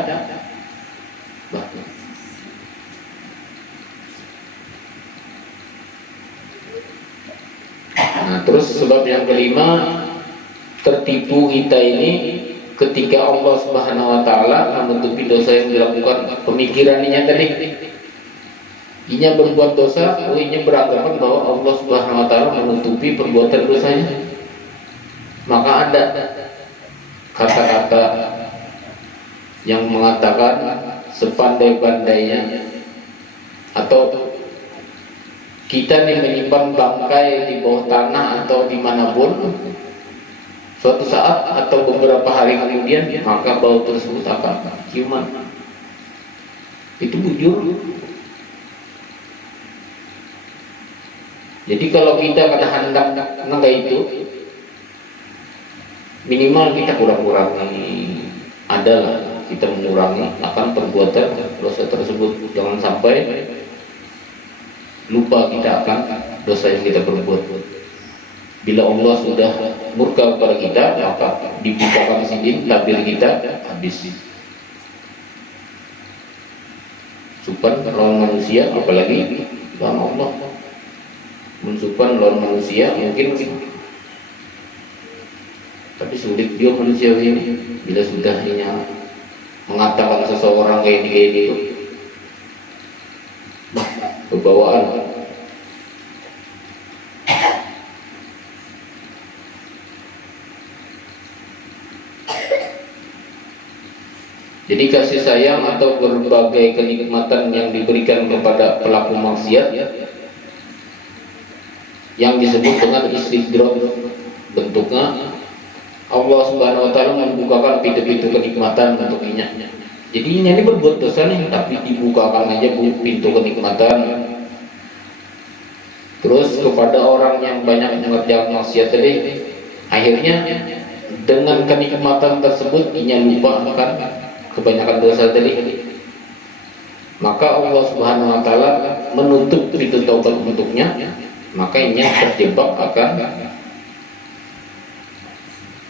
Nah, terus sebab yang kelima, tertipu kita ini ketika Allah Subhanahu wa taala menutupi dosa yang dilakukan pemikirannya tadi. Inya berbuat dosa, inya beranggapan bahwa Allah Subhanahu wa taala menutupi perbuatan dosanya. Maka ada kata-kata yang mengatakan sepandai-pandainya atau kita nih menyimpan bangkai di bawah tanah atau dimanapun, suatu saat atau beberapa hari kemudian maka bau tersebut akan ciuman. Itu bujur. Jadi kalau kita kata hendak naga itu, minimal kita kurang-kurangi, adalah kita mengurangi akan perbuatan dosa tersebut. Jangan sampai lupa kita akan dosa yang kita perbuat. Bila Allah sudah murka kepada kita, maka dibukakan sidin tabir kita habis. Supan lawan manusia, apalagi lawan Allah. Mensupan lawan manusia mungkin, tapi sulit dia manusia ini. Bila sudah mengatakan seseorang kayak gitu, kebawaan. Jadi kasih sayang atau berbagai kenikmatan yang diberikan kepada pelaku maksiat yang disebut dengan istidraj, bentuknya Allah Subhanahu wa taala membukakan pintu-pintu kenikmatan untuknya. Jadi ini berbuat dosa nih, tapi dibukakan aja pintu kenikmatan. Terus kepada orang yang banyak mengerjakan maksiat tadi, akhirnya dengan kenikmatan tersebut inya lupa akan kebanyakan dosa tadi. Maka Allah Subhanahu wa taala menutup pintu taubat untuknya, maka inya terjebak akan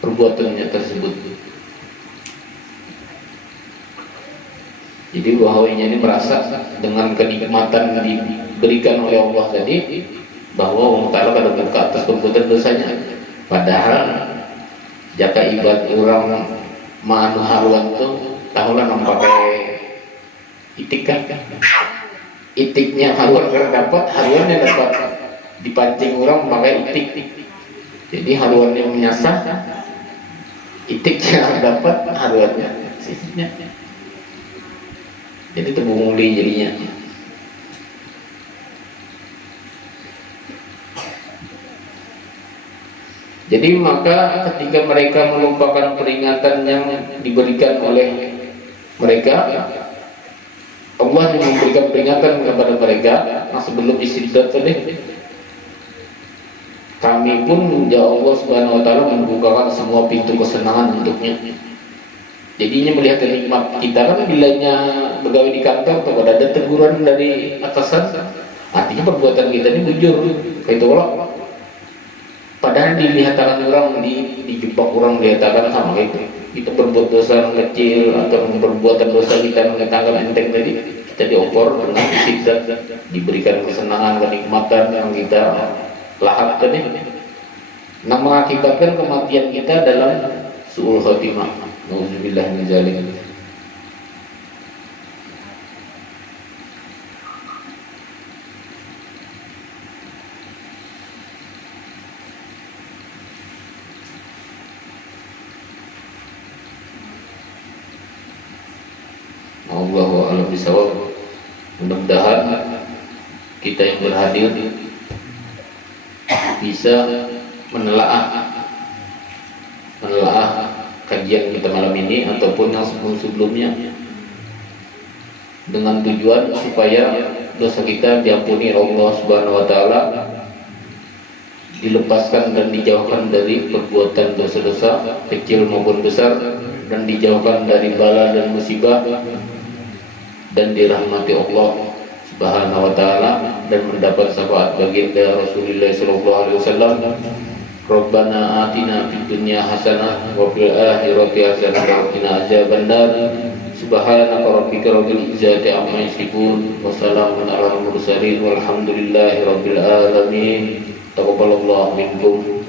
perbuatannya tersebut. Jadi bahwa ini merasa dengan kenikmatan diberikan oleh Allah tadi, bahwa Allah Ta'ala pada buka atas perbuatan dosanya. Padahal jika ibad orang ma'anu haruan itu tahulah pakai itik kan, itiknya haruan karena dapat, haruannya dapat dipancing orang pakai itik. Jadi haruannya menyasar, itiknya dapat, haruannya sisinya. Jadi terbunguli jadinya. Jadi maka ketika mereka melupakan peringatan yang diberikan oleh mereka, Allah memberikan peringatan kepada mereka sebelum istidraj tadi. Kami pun ya Allah Subhanahu wa taala membukakan semua pintu kesenangan untuknya. Jadinya melihat nikmat kita kan, bilanya begawe di kantor atau ada teguran dari atasan, artinya perbuatan kita ini bujur. Itu loh. Padahal dilihatkan orang, dijebak orang, dilihatkan sama kita berbuat dosa kecil atau perbuatan dosa kita mengatakan enteng tadi, kita diopor dengan istidraj, diberikan kesenangan, kenikmatan yang kita lahap tadi, nah mengakibatkan kematian kita dalam su'ul khotimah. Nauzubillah min dzalik. Allahu a'lam bishawab. Mudah-mudahan kita yang berhadir bisa menelaah kajian kita malam ini ataupun yang sebelumnya, dengan tujuan supaya dosa kita diampuni Allah Subhanahu wa taala, dilepaskan dan dijauhkan dari perbuatan dosa-dosa kecil maupun besar, dan dijauhkan dari bala dan musibah, dan dirahmati Allah Subhanahu wa taala, dan mendapat syafaat baginda Rasulullah sallallahu alaihi wasallam. Rabbana atina fid dunya hasanah wa fil akhirati hasanah wa qina azabannar. Subhanaka rabbika rabbil izzati amma yasifun wa salamun alal mursalin walhamdulillahi rabbil alamin. Taqabbalallahu minkum.